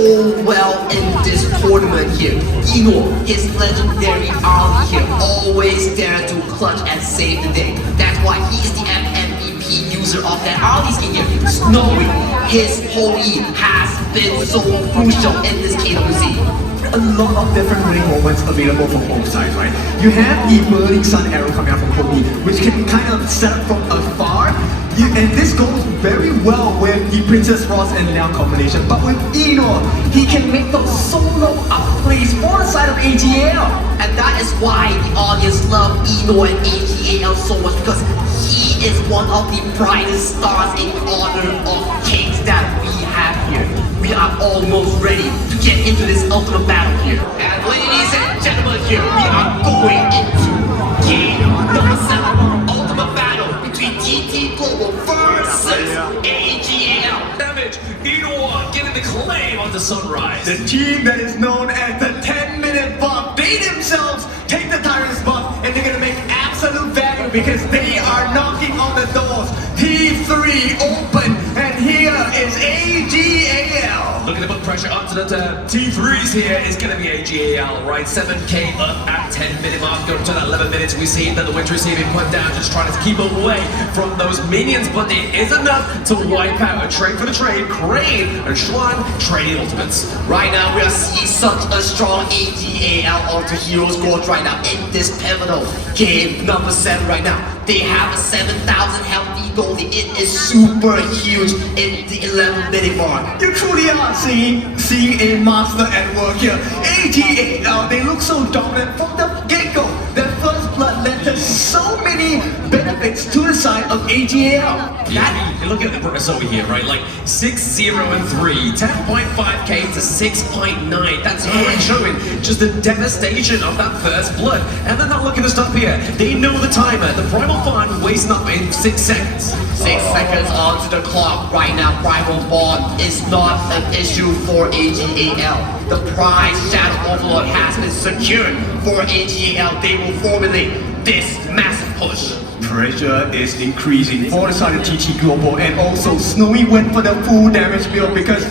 well in this tournament here. Yinor, his legendary Ali here, always there to clutch and save the day. That's why he's the MVP user of that Ali skin here. Snowy, his Hoi has been so crucial in this KWC. A lot of different winning moments available from both sides, right? You have the burning sun arrow coming out from Hoi, which can kind of set up from afar. And this goes very well with the Princess Frost and Liang combination. But with Yinor, he can make those solo outplays for the side of AGAL. And that is why the audience love Yinor and AGAL so much, because he is one of the brightest stars in honor of kings that we have here. We are almost ready to get into this ultimate battle here. And ladies and gentlemen here, we are going into game number 7, ultimate battle between TT Global versus AGAL. Damage, Yinor getting the claim on the Sunrise. The team that is known as the 10-minute buff, they themselves take the Tyrant's buff, and they're gonna make absolute value because they are knocking on the doors. T3 open, and here is AGAL. Looking to put pressure onto the T3s here is going to be AGAL, right? 7k up at 10-minute mark. Go to that 11 minutes. We see that the Winter is being put down, just trying to keep away from those minions, but it is enough to wipe out a trade for the trade. Crane and Schwan trading ultimates. Right now, we are seeing such a strong AGAL Ultra Hero squad right now in this pivotal game number 7 right now. They have a 7,000 healthy Goldie. It is super huge in the 11-minute mark. You truly are seeing a master at work here. AGAL, they look so dominant from the get-go. Their first blood led to so many benefits to the side of AGAL. Yeah, look at the progress over here, right? Like 6-0 and 3, 10.5k to 6.9. That's already showing just the devastation of that first blood. And they're not looking to stop here. They know the timer. The Primal Bond wasting up in 6 seconds. 6 seconds onto the clock right now. Primal Bond is not an issue for AGAL. The prize Shadow Overlord has been secured for AGAL. They will formulate this massive push. Pressure is increasing for the side of TT Global, and also Snowy went for the full damage build because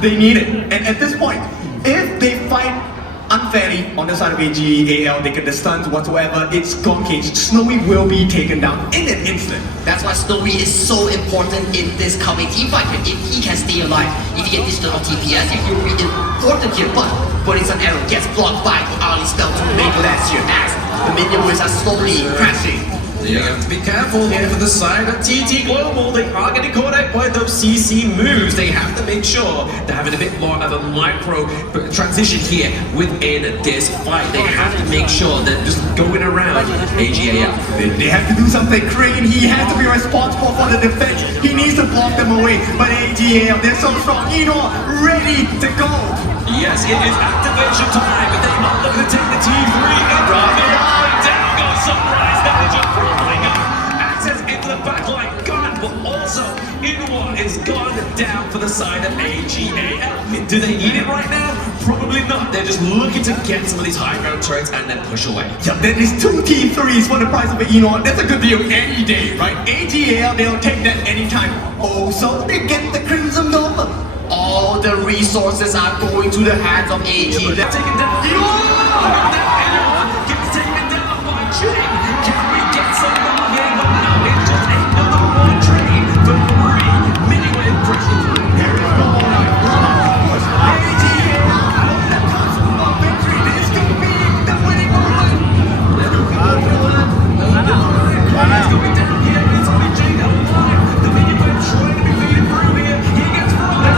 they need it. And at this point, if they fight unfairly, unfairly, on the side of AGAL, they get the stuns whatsoever. It's gone case. Snowy will be taken down in an instant. That's why Snowy is so important in this coming team fight. If he can stay alive, if he get this turn of TPS, if he'll be important here. But Burning Sun Arrow gets blocked by the Ali spell to make last year as the minion waves are slowly crashing. You have to be careful here for the side of TT Global. They are getting caught out by those CC moves. They have to make sure they're having a bit more of a micro transition here within this fight. They have to make sure they're just going around AGAL. They have to do something. Crane, he has to be responsible for the defense. He needs to block them away. But AGAL, they're so strong. Eno, ready to go. Yes, it is activation time. They are looking to take the T3 and drive it line. Down goes Sunrise. That is just rolling up. Access into the backline. Gone, but also Inwa is gone down for the side of AGAL. Do they need it right now? Probably not. They're just looking to get some of these high ground turrets and then push away. Yeah, there is 2 T3s for the price of an Eno. That's a good deal any day, right? AGAL, they'll take that anytime. Also, they get the Crimson Nova. All the resources are going to the hands of AG. They're taken down. Gets taken down by Jing. Can we get some more here? But no, it's just another one train for 3. Miniwave pushing through. There is no more. AGAL on the cusp of victory. This could be the winning moment. It's going down here. It's switching alive. The miniwave trying to be feeding through here. He gets fried.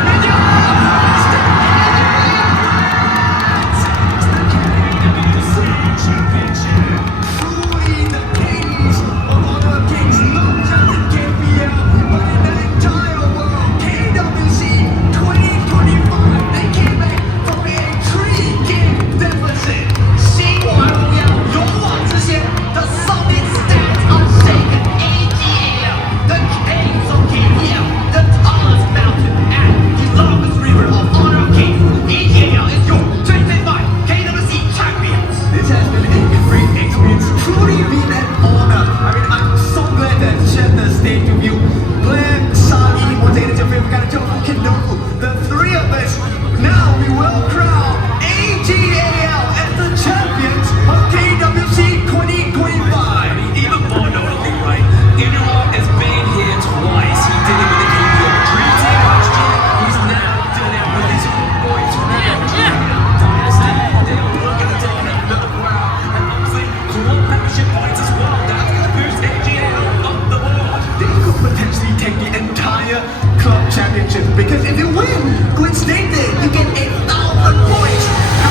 Because if you win, good state day, you get 8,000 points. And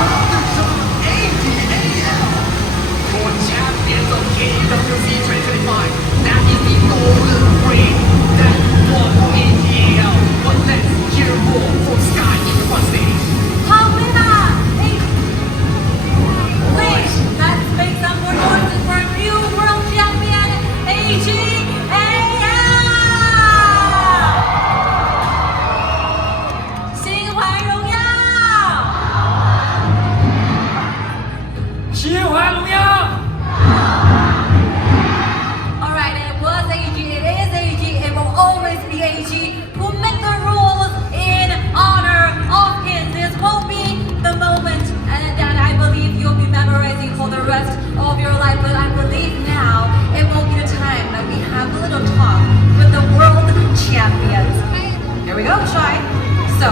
once again, AGAL for champions of KWC 2025. That is the golden ring that won for AGAL. But let's hear more from Sky in the front stage. Please, let's make some more noises for a new world champion, AGAL! 心怀荣耀！心怀荣耀！ Alright, it was AG, it is AG, it will always be AG who make the rules in honor of kids. This will be the moment and that I believe you'll be memorizing for the rest of your life. But I believe now it will be the time that we have a little talk with the world champions. Here we go, Shai. So,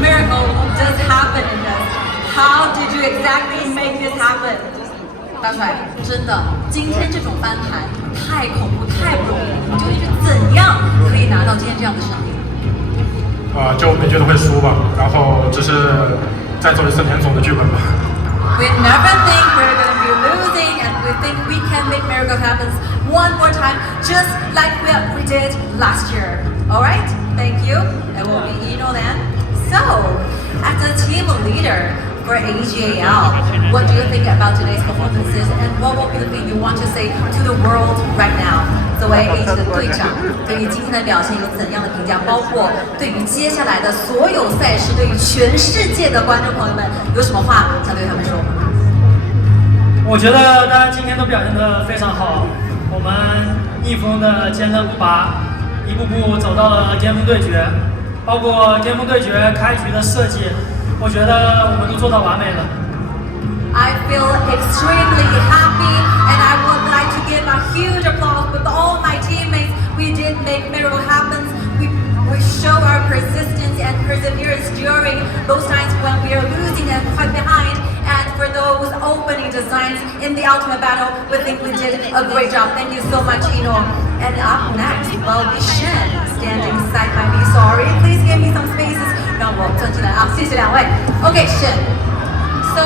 miracle does happen in this. How did you exactly make this happen? 大帅，真的，今天这种翻盘太恐怖、太不容易。你究竟是怎样可以拿到今天这样的胜利？就没觉得会输吧，然后只是再走一次连总的剧本吧。We never think we're gonna be losing, and we think we can make miracle happen one more time, just like we did last year. All right, thank you. It will be Eno then. So, as a team leader for AGAL, what do you think about today's performances, and what will be the thing you want to say to the world right now? 作为 AG 的队长，对于今天的表现有怎样的评价？包括对于接下来的所有赛事，对于全世界的观众朋友们，有什么话想对他们说？我觉得大家今天都表现得非常好，我们逆风的坚韧不拔，一步步走到了巅峰对决，包括巅峰对决开局的设计，我觉得我们都做到完美了。I feel extremely happy, and I would like to give a huge applause with all my teammates. We did make miracle happen. We show our persistence and perseverance during those times when we are losing and quite behind. And for those opening designs in the ultimate battle, we think we did a great job. Thank you so much, Ino. And up next will be Shen, standing side by me. Sorry, please give me some spaces. 让我站起来啊，谢谢两位。Okay, Shen. So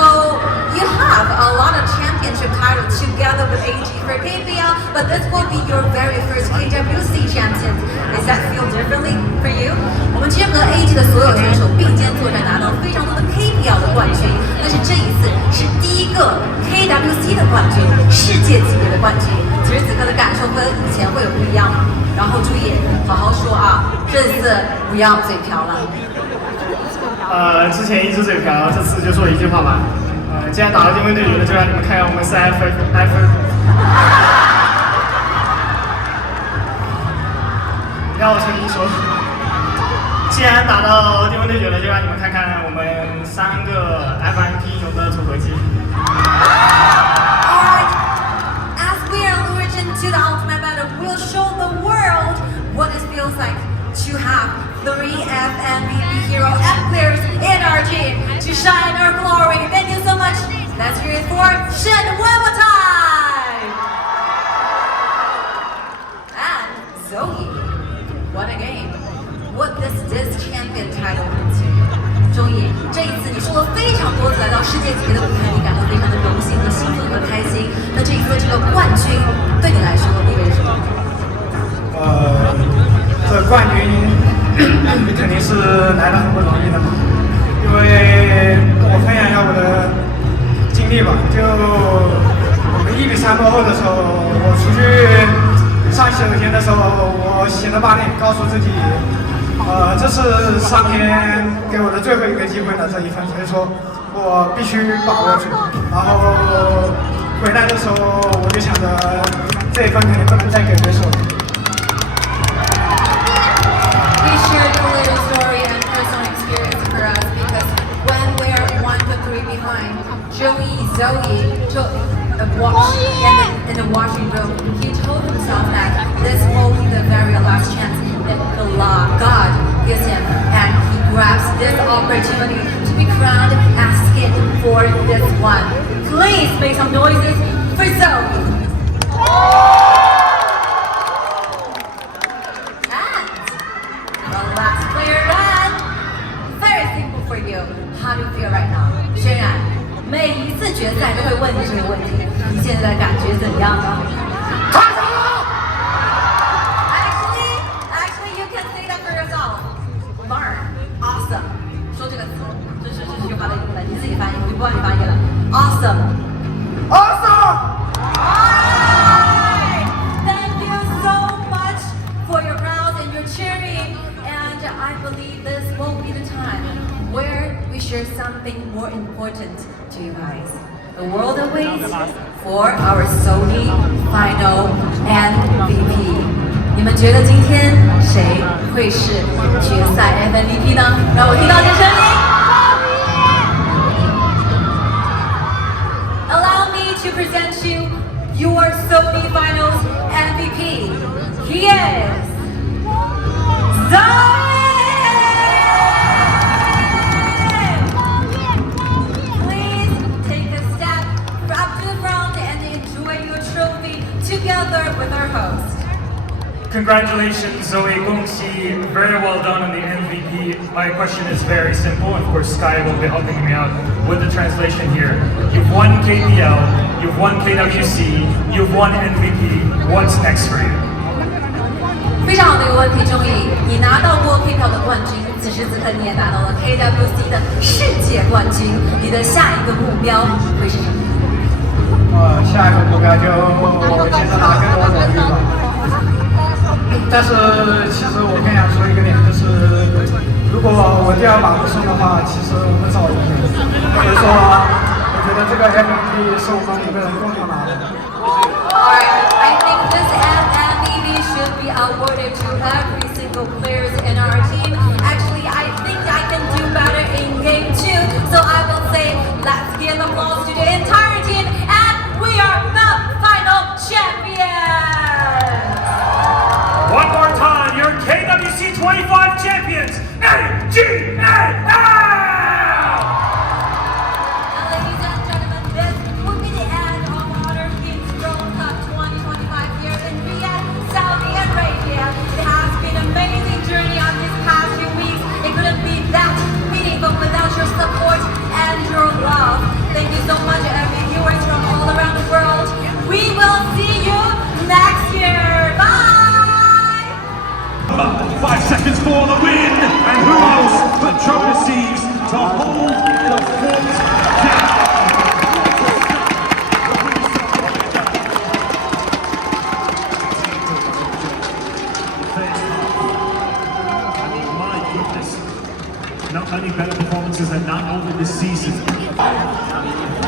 you have a lot of championship titles together with AG for KPL, but this will be your very first KWC champion. Does that feel differently for you? 我们今天和 AG 的所有选手并肩作战，拿到非常多的 KPL 的冠军，但是这一次是第一个 KWC 的冠军，世界级别的冠军。此时此刻的感受和以前会有不一样吗？然后注意好好说啊，这次不要嘴瓢了。之前一直嘴瓢，这次就说一句话吧。既然打了定位对决了，就让你们看看我们是 F。让我重新说，既然打到定位对决了，就让你们看看我们3个 FMP 中的组合技。Alright, as we are lured into the ultimate battle, we'll show the world what it feels like to have 3 FMVP hero and players in our team to shine our glory. Thank you so much. Let's hear it for Shen one more time. And Zoe, what a game. What does this champion title mean to you? 周毅，这一次你说了非常多次来到世界级别的舞台，你感到非常的荣幸和兴奋和开心。那这一次这个冠军对你来说意味着什么？这冠军肯定是来得很不容易的嘛，因为我分享一下我的经历吧。就我们1比3落后的时候，我出去上洗手间的时候，我写了8点，告诉自己，这是上天给我的最后一个机会了，这一分，所以说我必须把握住。然后回来的时候，我就想着这一分肯定不能再给对手了。Shared a little story and personal experience for us because when we're 1-3 behind, Zoe took a watch in the washing room. He told himself that this will be the very last chance that God gives him, and he grabs this opportunity to be crowned as king for this one. Please make some noises for Zoe. Last player run. Very simple for you. How do you feel right now? 轩然，每一次决赛都会问你这个问题，你现在感觉怎样呢？太爽了 Actually, you can say that for yourself. Learn, awesome. 说这个词，这是句话的英文，你自己翻译，我就不帮你翻译了。Awesome. Awesome. Alright. Thank you so much for your crowd and your cheering. I believe this will be the time where we share something more important to you guys. The world awaits for our Sony Final MVP. 你们觉得今天谁会是决赛 MVP 呢？让我听到你的声音。Allow me to present you your Sony Finals MVP. He is Zoe. Together with our host. Congratulations, Zoe. 恭喜 very well done on the MVP. My question is very simple. Of course, Sky will be helping me out with the translation here. You've won KPL, you've won KWC, you've won MVP. What's next for you? 非常好的一个问题，钟毅，你拿到过 KPL 的冠军，此时此刻你也拿到了 KWC 的世界冠军，你的下一个目标会是什么？下一个目标就接着拿更多荣誉吧。但是其实我更想说一个点，就是如果我第2把不送的话，其实我们早赢了。所以说，我觉得这个 MVP 是我们5个人共同拿的。Alright, I think this MVP should be awarded to every single players in our team. Actually, I think I can do better in game 2.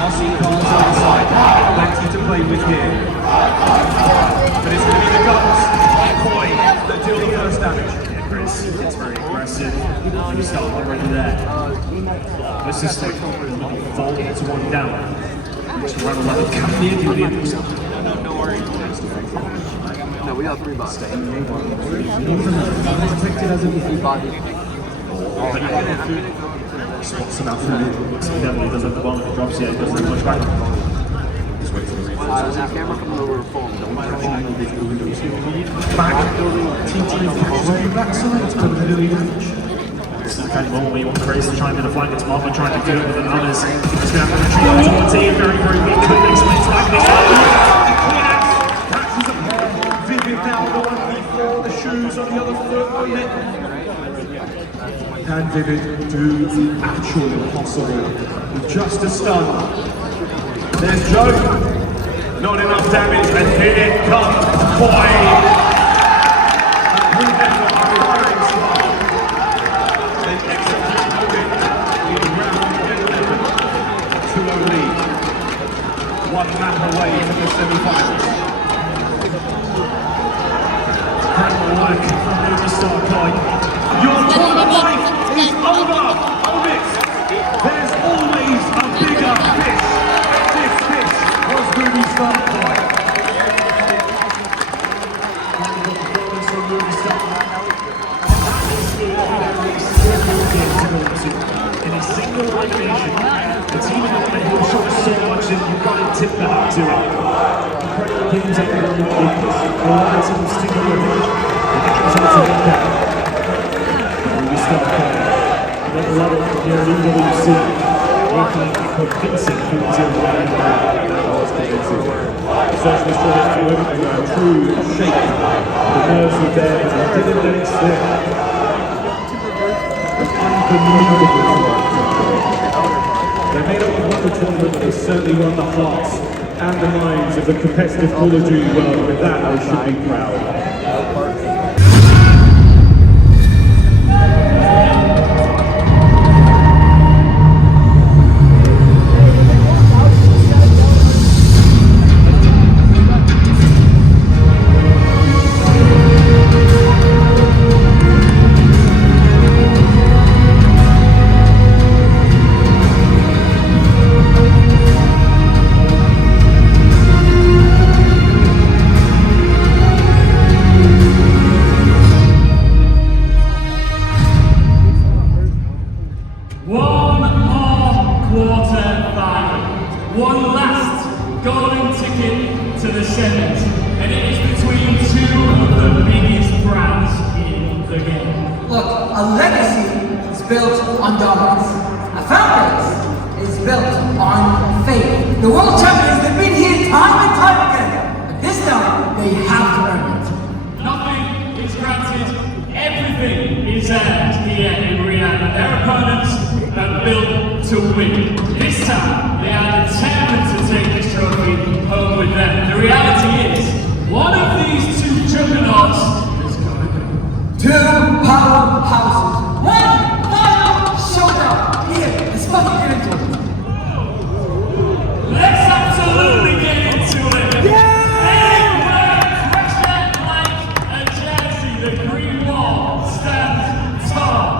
Aussie cars on the side. Plenty to play with here. But it's going to be the guns that deal the first damage. Yeah, Chris, it's very aggressive. You start already there. This is like vault to one down. Just run a level Captain Julian. No worries. No, we got 3 bots. Protected as a spots him out through it. Looks like he definitely does have the bomb. If he drops it, he doesn't have much back. Just wait for the replay. Camera coming over phone. Back. TT catches a few backside. It's going to do the damage. It's the kind of moment where you want Chris to try and get a flank. It's Martha trying to do it with the others. He's going to have to retreat towards it. Very, very weak. Could make some like this. Catches a pair. Vivid now the one before the shoes on the other foot. Can Vivid do the actual impossible with just a stun? There's Joe. Not enough damage, and here it comes. Boy! Remember our firing squad. They execute Vivid in round 11. 2-0 lead. 1 map away from the semi-finals. Incredible work from Movistar Kai. Your corner life is over, Orbit. There's always a bigger fish. This fish was Movistar Kai. In a single elimination, the team in the who will show us so much that you've got to tip the hat to it. Incredible things that they're doing with this. A lot of teams stick with it. A lot of here at EWC working convincing things in the end. Socialist trying to do everything a true shake. The nerves were there, but they didn't let it slip. Unbelievable work. They may not have won the tournament, but they certainly won the hearts and the minds of the competitive Call of Duty world. With that, I should be proud. One last golden ticket to the semis, and it is between 2 of the biggest brands in the game. Look, a legacy is built on dominance. A fan base is built on faith. The world champions, they've been here time and time again, but this time they have to earn it. Nothing is granted, everything is earned here in Riyadh, and their opponents are built to win. This time, they are determined to take this trophy home with them. The reality is, one of these 2 juggernauts is going to go. 2 powerhouses. 1 final showdown. Here, let's fucking get into it. Let's absolutely get into it. Anywhere, pressure like a jersey, the green wall stands tall.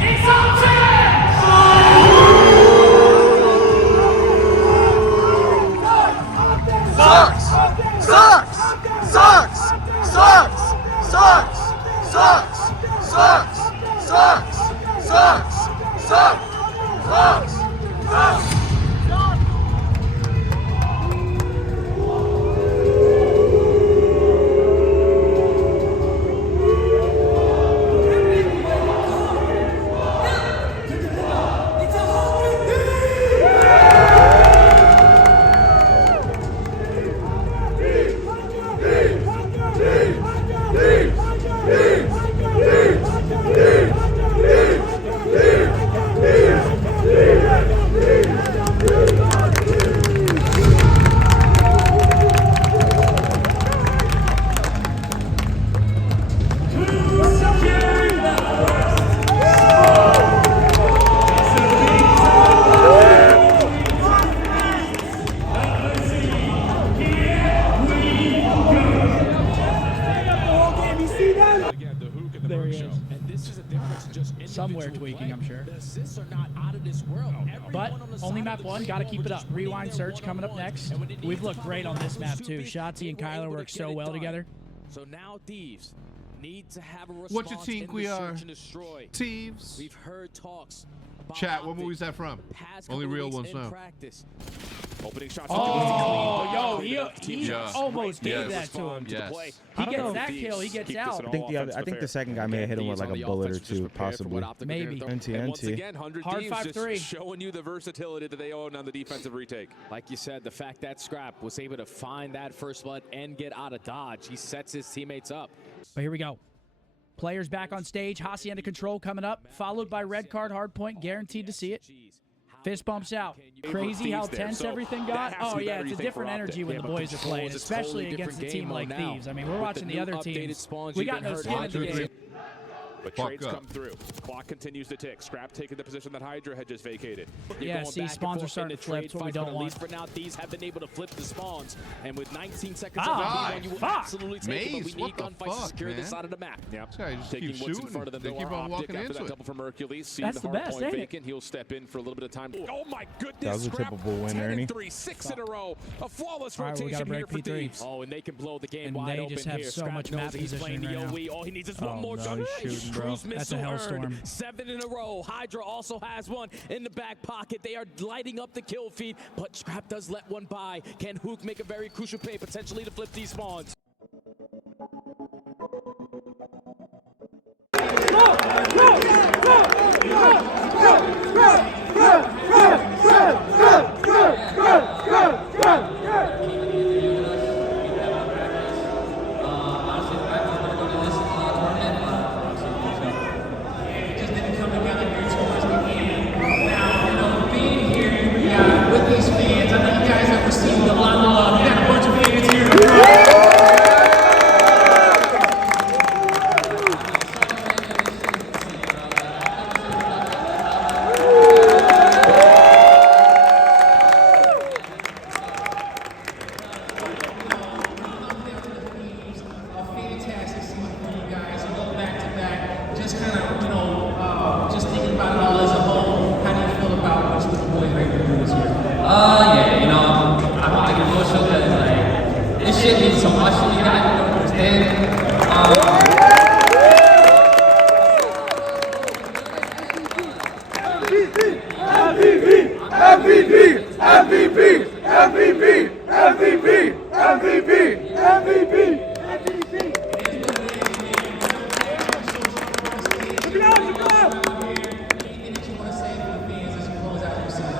It's OpTic! tweaking, I'm sure. But only map 1, got to keep it up. Rewind Search coming up next. We've looked great on this map too. Shotzi and Kyler work so well together. So now Thieves need to have a response. What you think we are? Thieves. We've heard talks. Chat, what movie is that from? Only real ones now. Opening shots. Oh, yo, he almost gave that to him. Yes. He gets that kill, he gets out. I think the second guy may have hit him with like a bullet or two, possibly. Maybe. NT. Hard 5-3. Showing you the versatility that they own on the defensive retake. Like you said, the fact that Scrap was able to find that first blood and get out of dodge, he sets his teammates up. But here we go. Players back on stage. Hacienda Control coming up, followed by red card hardpoint, guaranteed to see it. Fist bumps out. Crazy how tense everything got. Oh, yeah, it's a different energy when the boys are playing, especially against a team like Thieves. I mean, we're watching the other teams. We got no skin in the game. But trades come through. Clock continues to tick. Scrap taking the position that Hydra had just vacated. Yeah, see, spawns are starting to flip. That's what we don't want. For now, Thieves have been able to flip the spawns. And with 19 seconds left, you will absolutely take it. But we need gunfights to secure this side of the map. Yep. Taking what's in front of them. They keep on walking after into that it. double from Hercules. See That's the the best, hard point ain't vacant. He'll step in for a little bit of time. Oh my goodness. That was a typical win, Ernie. 3, 6 in a row. A flawless All right, we got to rotation here break for P3. Thieves. Oh, and they can blow the game And wide they open just have here. so Scrap much knows map that he's positioning playing the right now. OE. All he needs is one more no, shot. he's shooting, bro. Cruise That's a missile hellstorm. earned. 7 in a row. Hydra also has one in the back pocket. They are lighting up the kill feed, but Scrap does let one by. Can Hook make a very crucial play, potentially to flip these spawns? With these fans, I know you guys have received a lot of love. You got a bunch of fans here in the crowd. A fantastic season for you guys. You go back to back. Just kind of, just thinking about it all as a whole. How do you feel about what you and the boys are able to do this year? Yeah, I'm like emotional because like this shit means so much to me. You guys don't understand. Anything that you want to say for the fans as you close out your season?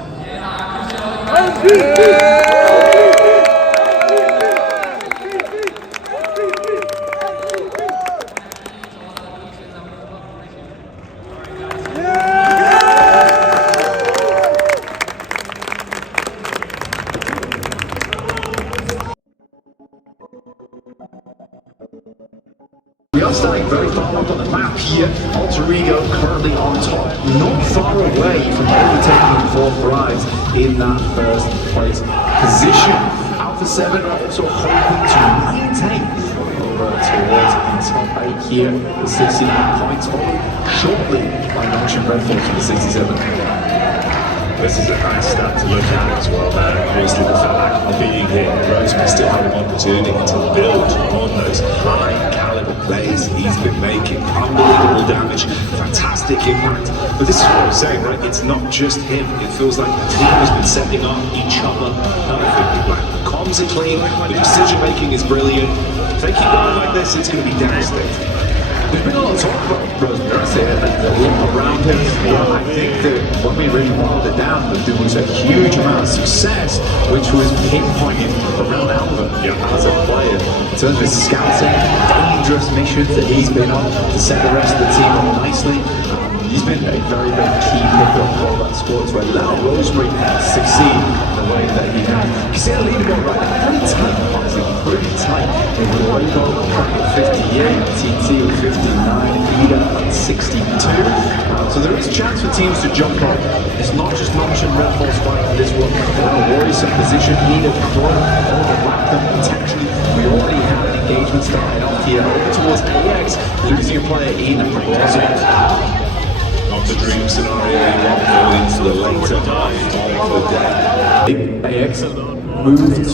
We are starting very far up on the map here. Alter Ego currently on top, not far away from overtaking fourth prize in that first place position. Alpha 7 are also hoping to maintain over towards the top 8 here with 69 points, followed shortly by Notion Red Force with 67. This is a nice stat to look at as well, man. Obviously the fact of being here, Roseman still had an opportunity to build on those high caliber plays he's been making. Unbelievable damage, fantastic impact. But this is what I'm saying, right? It's not just him. It feels like the team has been setting up each other perfectly. Like the comms are clean, the decision making is brilliant. If they keep going like this, it's going to be devastating. There's been a lot of talk about Rosemary around him. Well, I think that when we really boiled it down, that there was a huge amount of success which was pinpointed around Alva as a player. In terms of his scouting, dangerous missions that he's been on to set the rest of the team up nicely. He's been a very, very key pickup for that squad to allow Rosemary to succeed the way that he has. You see the leaderboard right now, pretty tight, honestly, pretty tight. In the Lobo at 58, TT with 59, Ida at 62. So there is a chance for teams to jump on. It's not just Noxion Red Force fighting this one. There are Warriors in position, Ida Pro, overlap them potentially. We already have an engagement starting off here over towards AX, losing a player in Rosemary. the dream scenario going into the later half of the day. AX move to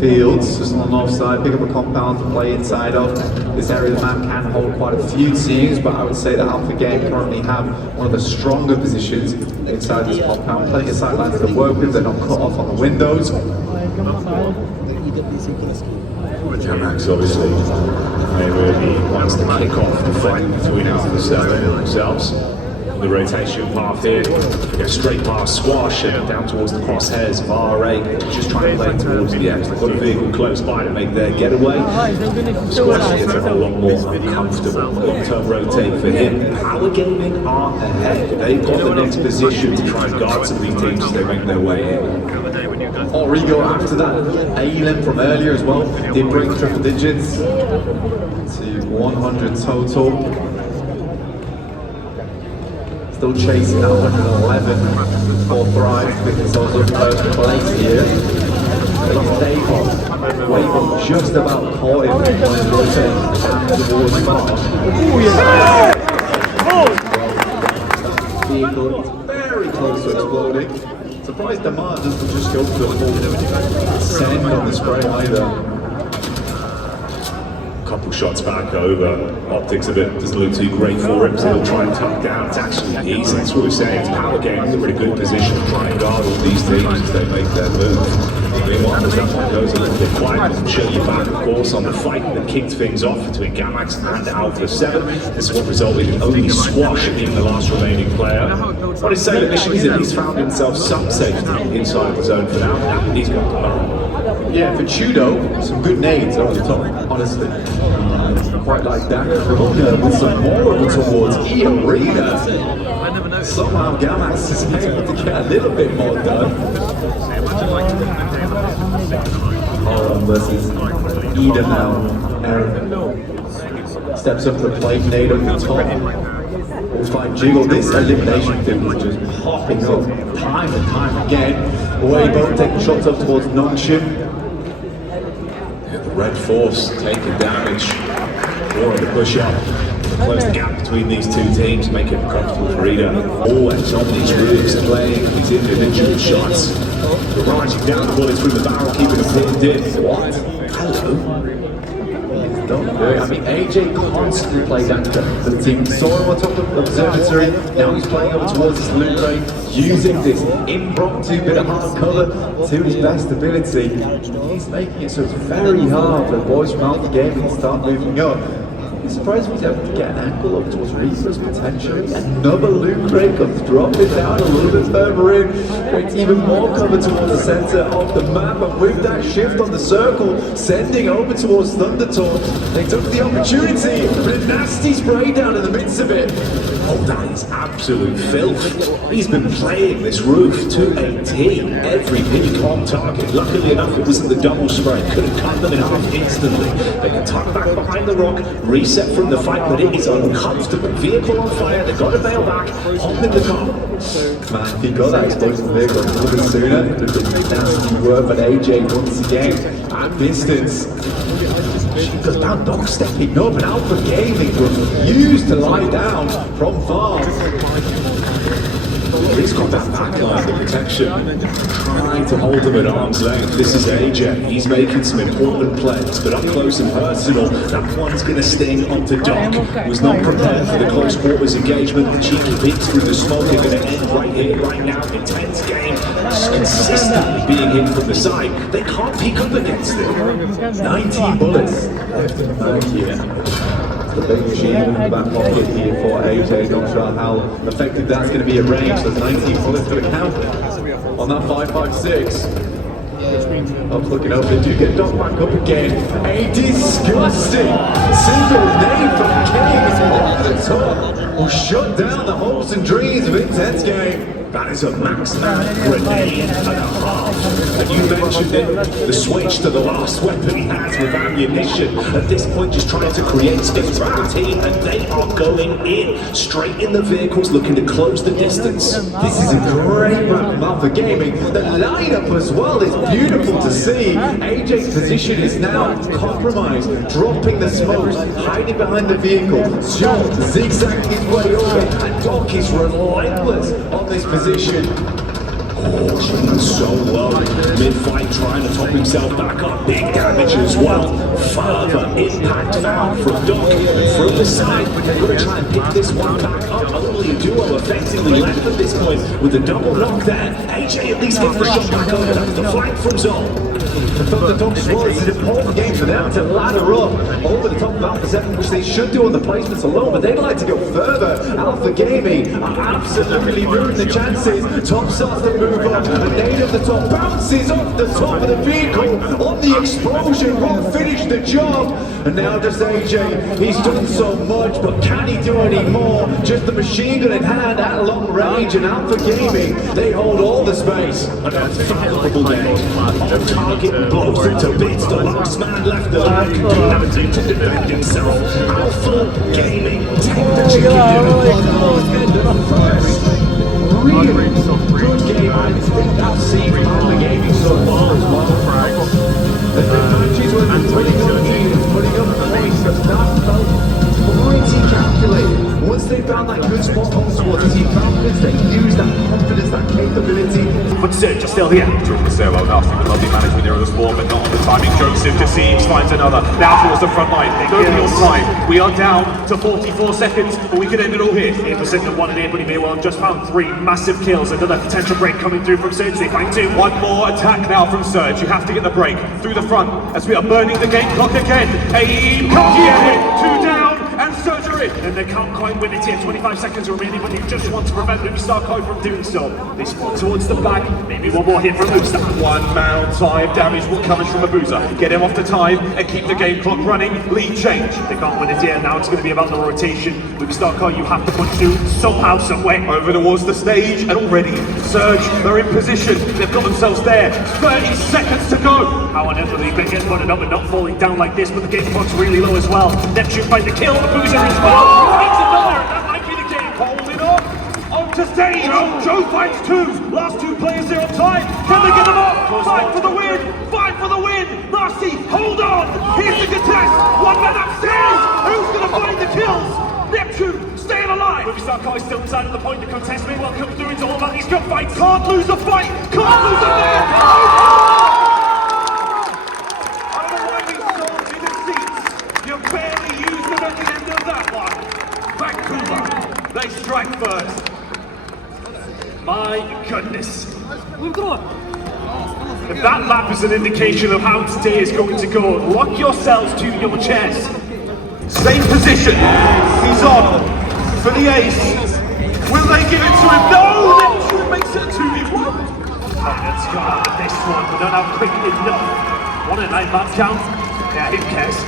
Fields, just on the north side, pick up a compound to play inside of. This area of the map can hold quite a few teams, but I would say that Alpha Game currently have one of the stronger positions inside this compound. Plenty of sidelines to work with, they're not cut off on the windows. Jamax obviously really wants to kick off the fight between Alpha 7 and themselves. The rotation path here, go straight past Squash and down towards the crosshairs. VAR8 just trying to play towards the edge. They've got a vehicle close by to make their getaway. Squash gets a whole lot more uncomfortable. Long-term rotate for him. Power Gaming are ahead. They've got the next position to try and guard some of these teams as they make their way in. Origo after that A-limb from earlier as well, did bring triple digits to 100 total. Still chasing that 111 for Thrive because I was in first place here. Dave off, Wave just about caught him when he's rotating down towards Mark. Vehicle is very close to exploding. Surprised Damar doesn't just go for the full send on the spray either. Couple shots back over. OpTic's a bit doesn't look too great for him, so he'll try and tuck down. It's actually easy. That's what we're saying. It's Power Game in a really good position to try and guard all these teams as they make their move. Meanwhile, as that one goes a little bit quiet, I'll show you back, of course, on the fight that kicked things off between Gamax and Alpha 7. This is what resulted in only Squash being the last remaining player. What is saying initially is that he's found himself some safety inside the zone for now. He's got the ball. Yeah, for Chudo, some good nades over the top, honestly. Quite like that. Corona with some more over towards E-Arena. Somehow Gamax is able to get a little bit more done. Holland versus Eden now. Aaron steps up to the plate, nade over the top. Looks like Jiggle. This elimination thing is just popping up time and time again. Away both taking shots up towards Nunction. Red Force taking damage. More of the push up. Close the gap between these two teams, make it comfortable for Ida. Always on these roofs playing these individual shots. Rising down the bullets through the barrel, keeping them pinned in. What? Hello? I mean, AJ constantly played that for the team. Saw him on top of Observatory, now he's playing over towards his loot crate, using this impromptu bit of hard cover to his best ability. He's making it so it's very hard for the boys from Alpha Gaming to start moving up. I'm surprised he's able to get an angle up towards Reapers potentially. Another loot crate comes dropping down a little bit further in, creates even more cover towards the center of the map, and with that shift on the circle, sending over towards Thundertorn, they took the opportunity, but a nasty spray down in the midst of it. Oh, that is absolute filth. He's been playing this roof to a T. Every peak on target. Luckily enough, it wasn't the double spray. Could have cut them in half instantly. They can tuck back behind the rock, reset from the fight, but it is uncomfortable. Vehicle on fire, they've got to bail back, hop in the car. Man, if he got that explosive vehicle a little bit sooner, it would have been nasty work, but AJ once again at distance. Because that dog stepping up and Alpha Gaming refused to lie down from far. He's got that backline, the protection, trying to hold them at arm's length. This is AJ, he's making some important plays, but up close and personal, that one's going to sting onto Doc, who's not prepared for the close quarters engagement. The cheeky beats through the smoke are going to end right here, right now. Intense game, consistently being hit from the side. They can't peek up against it. 19 bullets left in the bag here. The big machine in the back pocket here for AJ. Not sure how effective that's going to be at range. There's 19 bullets going to count on that 5.56. Up looking up, they do get knocked back up again. A disgusting single name from King on the top will shut down the hopes and dreams of Intense Game. That is a max man grenade and a half. And you mentioned mentioned it, the switch to the last weapon he has with ammunition. At this point, just trying to create space for the team, and they are going in, straight in the vehicles, looking to close the distance. This is a great map for gaming. The lineup as well is beautiful to see. AJ's position is now compromised, dropping the smoke, hiding behind the vehicle, John zigzagging his way over, and Doc is relentless on this position. Oh, shooting so low. Mid-fight trying to top himself back up. Big damage as well. Further impact found from Doc. From the side, they're going to try and pick this one back up. Only a duo effectively left at this point with a double knock there. AJ at least gets the shot back over. That's the flank from Zol. The Doc as well, it's an important game for them to ladder up over the top of Alpha 7, which they should do on the placements alone, but they'd like to go further. Alpha Gaming are absolutely ruining the chances. Top starts to move up, a nade of the top bounces off the top of the vehicle on the explosion, won't finish the job. And now does AJ, he's done so much, but can he do any more? Just the machine gun in hand at long range, and Alpha Gaming, they hold all the space. An unfathomable day. On target, blows it to bits. The last man left alive can do nothing to defend himself. Alpha Gaming take the Really good game. I think I've seen from Alpha Gaming so far as well. There's been matches where they're putting up lead, putting up points, but that felt pretty calculated. Once they found that good spot on towards the team confidence, they used that confidence, that capability. But Serge is still here. Triple solo, nasty but lovely management there of the spawn, but not on the timing. Joseph deceives, finds another. Now towards the front line. Nobody on time. We are down to 44 seconds, but we could end it all here. 8% of 1 and 8, but he may well have just found 3 massive kills. Another potential break coming through from Serge. They find 2. One more attack now from Serge. You have to get the break through the front as we are burning the game clock again. Aim, Cotier, 2 down. And surgery, and they can't quite win it here. 25 seconds remaining, but you just want to prevent Movistar Koi from doing so. They spot towards the back, maybe one more hit from Movistar. 1 man on time, damage will come from Abuza. Get him off the time and keep the game clock running. Lead change. They can't win it here. Now it's going to be about the rotation. Movistar Koi, you have to punch through somehow, somewhere. Over towards the stage, and already Surge, they're in position. They've got themselves there. 30 seconds to go. How on earth are they going to get put up and not falling down like this? But the game clock's really low as well. Neptune find the kill. Abuza as well. Takes another. That might be the game. Holding on. Onto stage. Joe finds 2. Last 2 players there on time. Can they get them off? 5 for the win. 5 for the win. Marcy, hold on. Here's the contest. 1 man upstairs. Who's going to find the kills? Neptune staying alive. Movistar Koi still inside of the point. The contest may well come through. It's all about these gunfights. Can't lose a fight. Can't lose a man. They strike first. My goodness. If that lap is an indication of how today is going to go, lock yourselves to your chairs. Same position. He's on for the ace. Will they give it to him? No! Neptune makes it a 2v1. Let's go with this one, but not how quick enough. 1 and 9 man count. Yeah, who cares?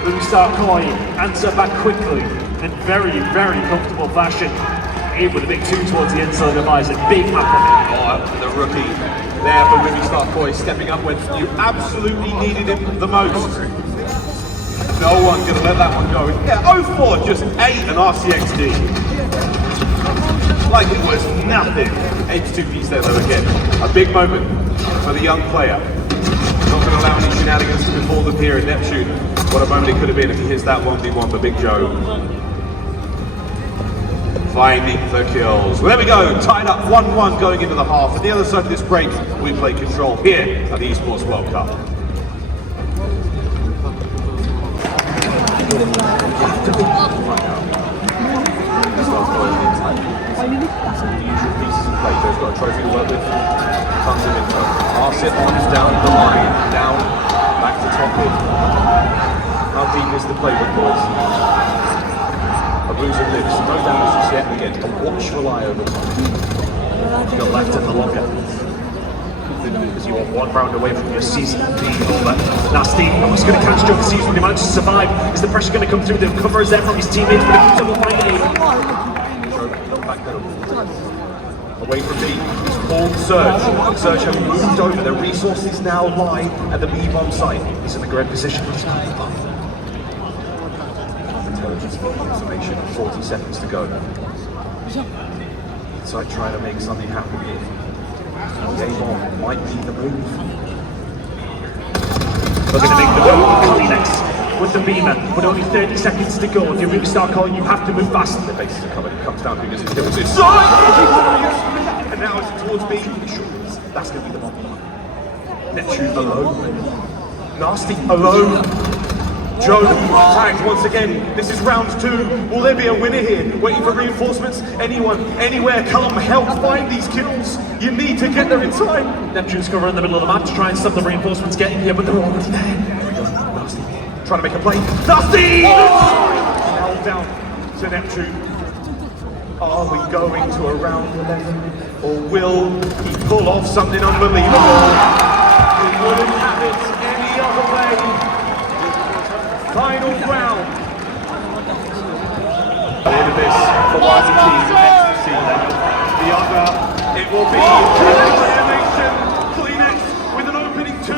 Movistar Koi answer back quickly. In very, very comfortable fashion. In with a big 2 towards the inside of eyes, a big up from him. The rookie there for Movistar Koi stepping up when you absolutely needed him the most. No one gonna let that one go. Yeah, 0-4, just 8 and RCXD. Like it was nothing. H2P's there though again. A big moment for the young player. Not gonna allow any shenanigans to befall them here in Neptune. What a moment it could have been if he hits that 1v1 for Big Joe. Finding the kills. Well, there we go, tied up 1-1 going into the half. At the other side of this break, we play Control here at the Esports World Cup. Usual pieces of play. Joe's got a trophy to work with. Tons of info. Arsit arms down the line, down, back to top in. How deep is the playbook, boys? Abuza lives, no damage just yet, again, a watchful eye over time. You got left in the locker. Because you are 1 round away from your season being all that nasty. Who's going to catch Joe Seas when he manages to survive? Is the pressure going to come through? The cover is there from his teammates, but he keeps on finding it. A away from B. He's called Surge. Surge have moved over. Their resources now lie at the B-bomb site. He's in the great position. He's got the bomb. Intelligence information. 40 seconds to go. Inside trying to make something happen here. The A-bomb might be the move. They're going to make the move with Kleenex with the beamer, with only 30 seconds to go. If you really start calling, you have to move fast. The bases are covered. It comes down to who gets kills inside. And now it's towards B. That's going to be the bomb. Neptune alone. Nasty alone. Joe tagged once again. This is round 2. Will there be a winner here? Waiting for reinforcements? Anyone, anywhere, come help find these kills. You need to get there in time. Neptune's cover in the middle of the map to try and stop the reinforcements getting here, but they're already there. Nasty trying to make a play. Nasty! Held down to Neptune. Are we going to a round 11? Or will he pull off something unbelievable? He wouldn't have it any other way. Final round. Look at this for YBT. Next to see the other. It will be Annihilation. Kleenex with an opening 2.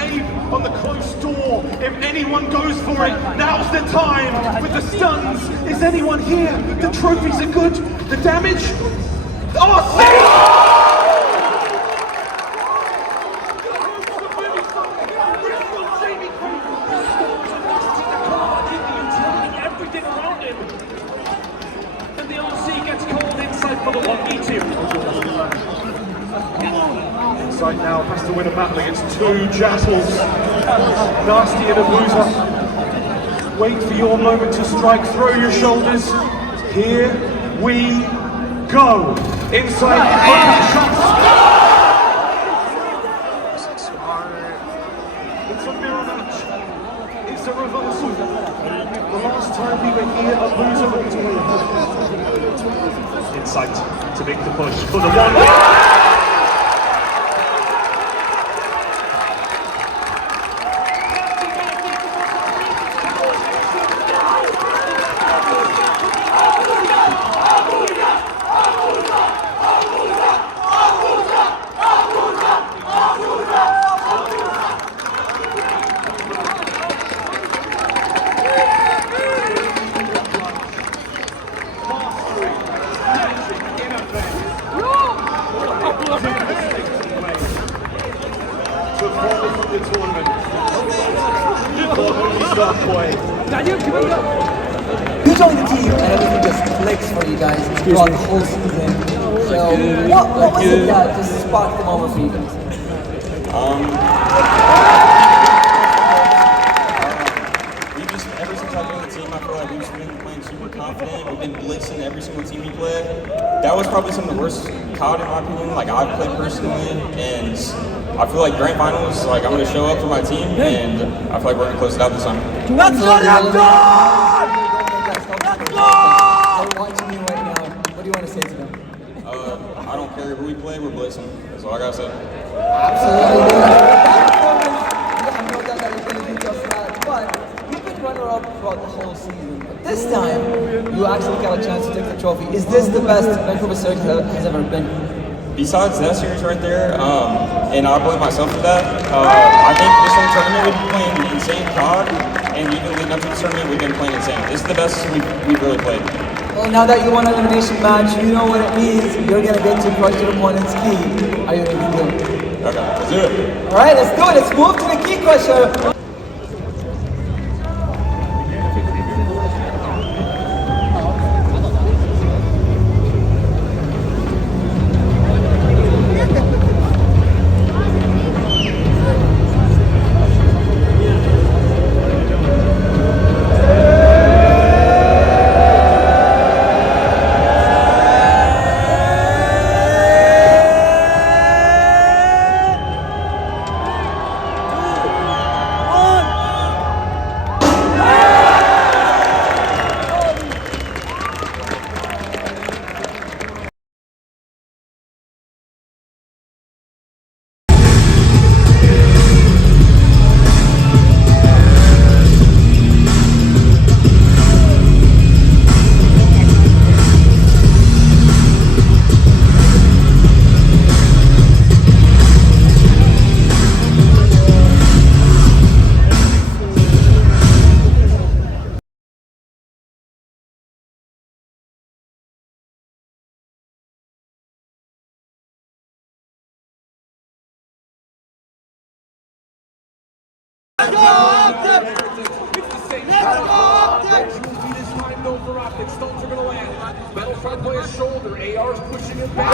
Abe on the close door. If anyone goes for it, now's the time. With the stuns, is anyone here? The trophies are good. The damage. Oh, Everything around him. And the RC gets called inside for the 1v2. Inside now has to win a battle against 2 Jazzles. Nasty and a loser. Wait for your moment to strike. Throw your shoulders. Here we go. Inside. It's a mirror match. It's a reversal. The last time we were here, a loser went to win. Insight to make the push for the 1v2. You joined the team and everything just clicks for you guys throughout the whole season. So what was it that just sparked the moment for you guys? We just, ever since I've been on the team, I feel like we've been playing super confident. We've been blitzing every single team we play. That was probably some of the worst COD in my opinion, like I've played personally, and I feel like grand finals, like I'm going to show up for my team, and I feel like we're going to close it out this time. Let's go! Let's go! They're watching you right now. What do you want to say to them? I don't care who we play, we're blitzing. That's all I got to say. Absolutely. I have no doubt that it's going to be just that. But you've been runner-up throughout the whole season. But this time, you actually got a chance to take the trophy. Is this the best Vancouver series has ever been? Besides that series right there, and I blame myself for that, I think this whole tournament we've been playing insane COD, and even leading up to this tournament we've been playing insane. This is the best we've really played. Well, now that you won an elimination match, you know what it means. You're going to get to crush your opponent's key. Are you ready to do it? Okay, let's do it. Alright, let's do it. Let's move to the key crusher. Let's go, OpTic! Let's go, OpTic! This time though for OpTic, stones are gonna land. Metal trying to play a shoulder, AR's pushing it back.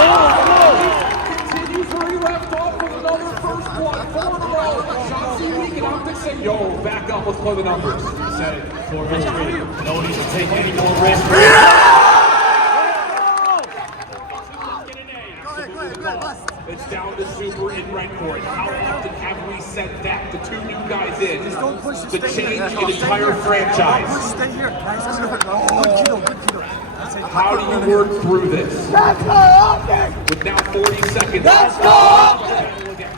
Continues where he left off with another first one, 4 in a row. Shots weak and OpTic saying, yo, back up, let's play the numbers. He said it before history. No need to take any more risks. It's down to Super in red court. How often have we said that? The 2 new guys in. Just don't push the change in entire franchise. Stay here. How do you work through this? Let's go, OpTic! With now 40 seconds. Let's go, OpTic!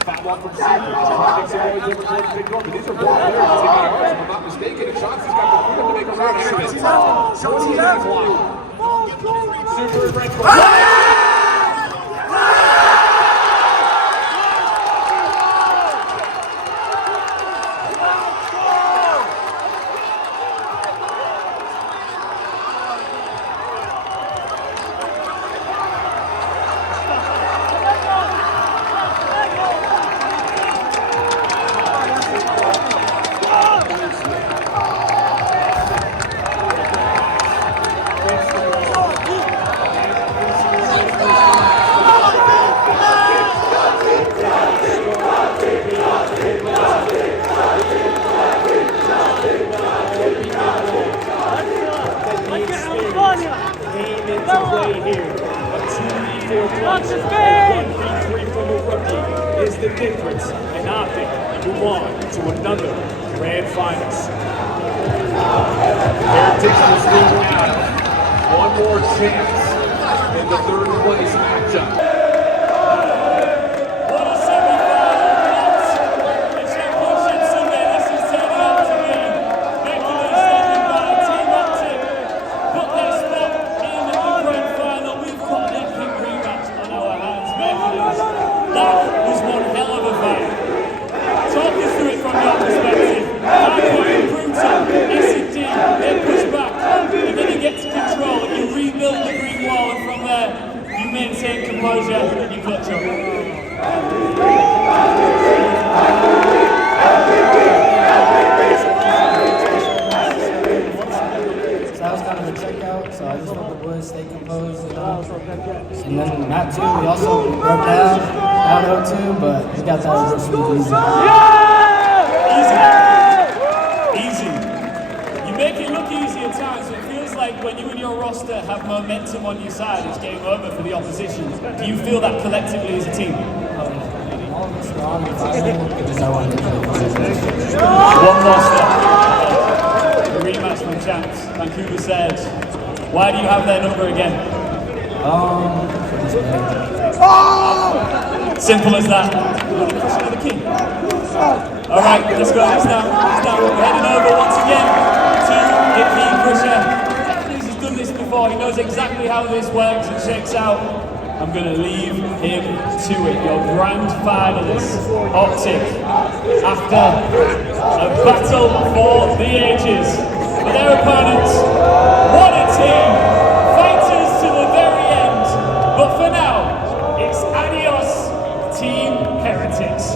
Foul off from Super. Projects are always looking towards big run, but these are both players that take out ours, if I'm not mistaken. And Shots has got the freedom to make a run out of it. 14 minutes clock. Super in red court. Is the difference in OpTic move on to another grand finals. Heretics will still have one more chance in the 3rd place matchup. What a semi-final! The championship Sunday, this is turning out to be regularly standing by Team OpTic. Put their spot in the grand final. We've got an epic rematch on our hands, Mercules. That was one hell of a fight. Talk us through it from your perspective. Hardcore, brutal, S&D, then push back, and then you get to control and you rebuild the green wall, and from there you maintain composure and you clutch up. So that was kind of a checkout, so I just hope the boys stay composed. And then Matt too, we also broke down 0-2, but we got that real smooth easy. Easy. You make it look easy at times, but it feels like when you and your roster have momentum on your side, it's game over for the opposition. Do you feel that collectively as a team? All of us are on the final because I want to do it. One more step. The rematch from champs. Vancouver said, why do you have their number again? Simple as that. The king. All right, let's go. Let's now. We're heading over once again to the key crusher. He's done this before. He knows exactly how this works and shakes out. I'm going to leave him to it. Your grand finalists, OpTic, after a battle for the ages. For their opponents, what a team! Fighters to the very end. But for now, it's adios, Team Heretics.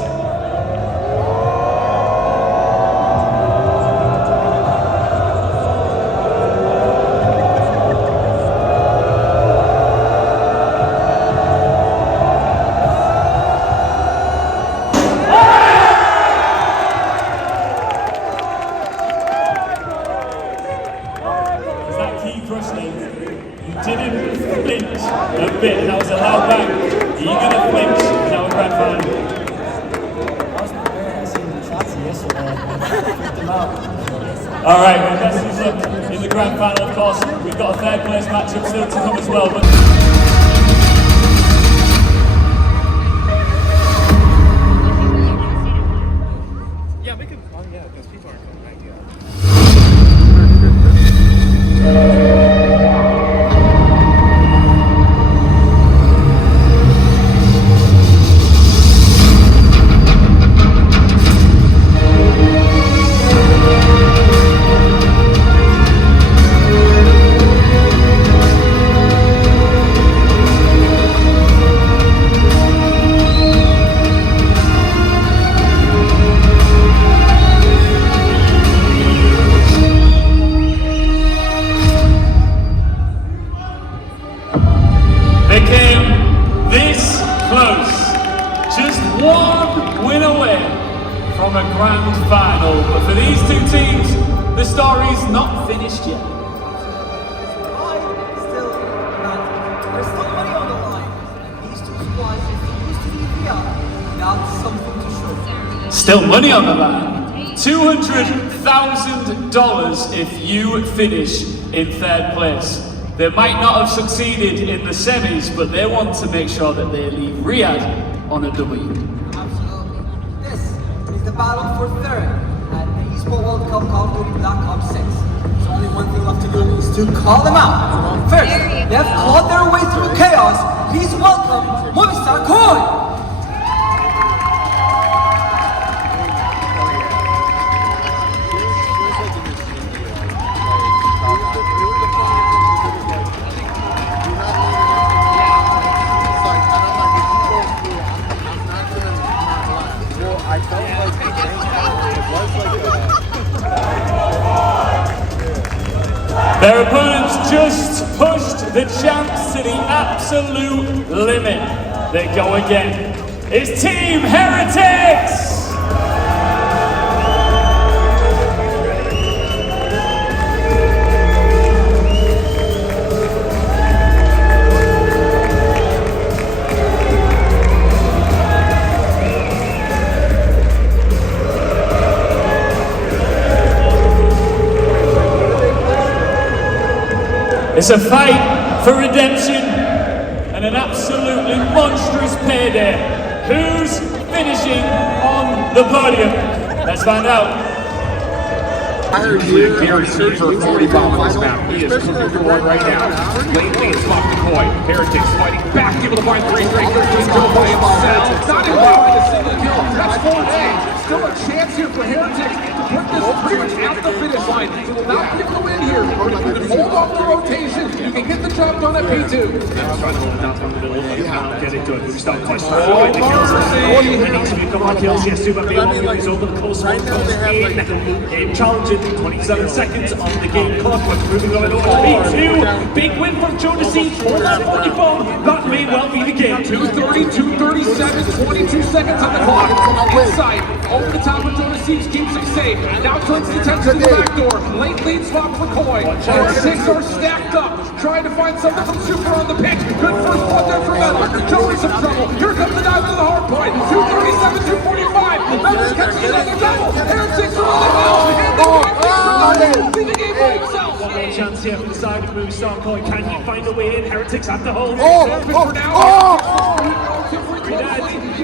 Bit, and that was a loud bang. Are you going to flinch in our grand final? I was prepared. I seen the shots yesterday. Freaked them out. All right, well, best of luck in the grand final, of course. We've got a 3rd place matchup still to come as well. But yeah, we can. Oh yeah, because people aren't coming right yet. one win away from a grand final. But for these two teams, the story's not finished yet. There's still money on the line. These two squads refuse to leave here without something to show. Still money on the line. $200,000 if you finish in third place. They might not have succeeded in the semis, but they want to make sure that they leave Riyadh on a W. Absolutely. This is the battle for third at the eSport World Cup Call of Duty Black Ops 6. There's only one thing left to do is to call them out. First, they have clawed their way through chaos. Please welcome Movistar Koi! Their opponents just pushed the champs to the absolute limit. They go again. It's Team Heretics! It's a fight for redemption and an absolutely monstrous payday. Who's finishing on the podium? Let's find out. Guaranteed for 40 bomb on this map. He is cooking for one right now. Lane leads Pop McCoy. Heretics fighting back, able to find 3 straight 13 kills by himself. Not able to find a single kill. That's 4A. Still a chance here for Heretics to put this pretty much at the finish line. He will not be able to win here, but if you can hold off the rotation, you can get the job done at P2. Trying to hold it down from the middle, but can't get into it. We start quite strong. The kills are saying. There needs to be a couple of kills. Yes, Superfans moves over the close one. Comes in. Game challenging. 27 seconds on the game clock. We're moving on to P2. Big win from Jodeci. 444. That may well be the game. 2:30, 2:37, 22 seconds on the clock. Inside, over the top of Jodeci, keeps him safe. Now turns the attention to the back door. Late lead swap for McCoy. Heretics are stacked up, trying to find something from Super on the pitch. Good first one there for Metal. Joey's in trouble. Here comes the dive to the hard point. 2:37, 2:45. Metal's catches another double. Heretics are on the hill. Leaving the game by himself. One more chance here from the side of Movistar Koi. Can he find a way in? Heretics at the hole. Perfect for now. You gotta find Megan in.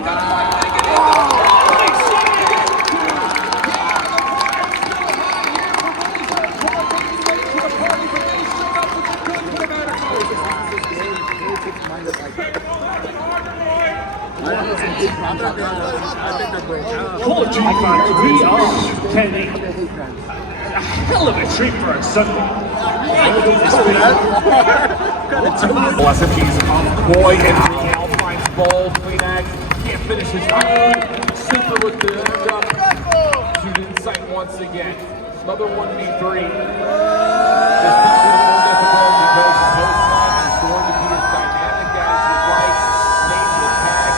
Call of Duty fans, we are getting a hell of a treat for a Sunday. SMG's on McCoy and Real finds ball. Clean Ag can't finish his own. Super with the end up. Shoot insight once again. Another 1v3. This could be more difficult because the post line is going to be as dynamic as you like. Made the tag.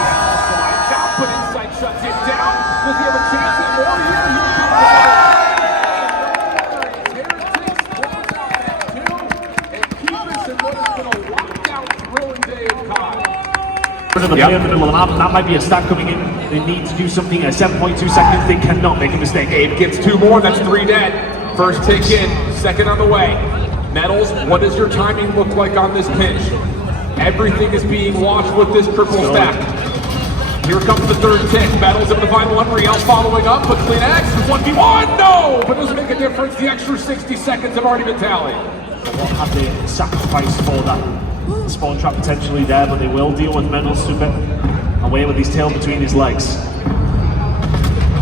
Real finds out, but insight shuts it down. Does he have a chance at more here? That might be a stack coming in. They need to do something at 7.2 seconds. They cannot make a mistake. Abe gets 2 more. That's 3 dead. First take in, second on the way. Metals, what does your timing look like on this pinch? Everything is being watched with this triple stack. Here comes the third tick. Metals able to find one. Real following up, but Clean X 1v1. No, but it doesn't make a difference. The extra 60 seconds have already been tallied. What have they sacrificed for that? Spawn trap potentially there, but they will deal with Mental Super away with his tail between his legs.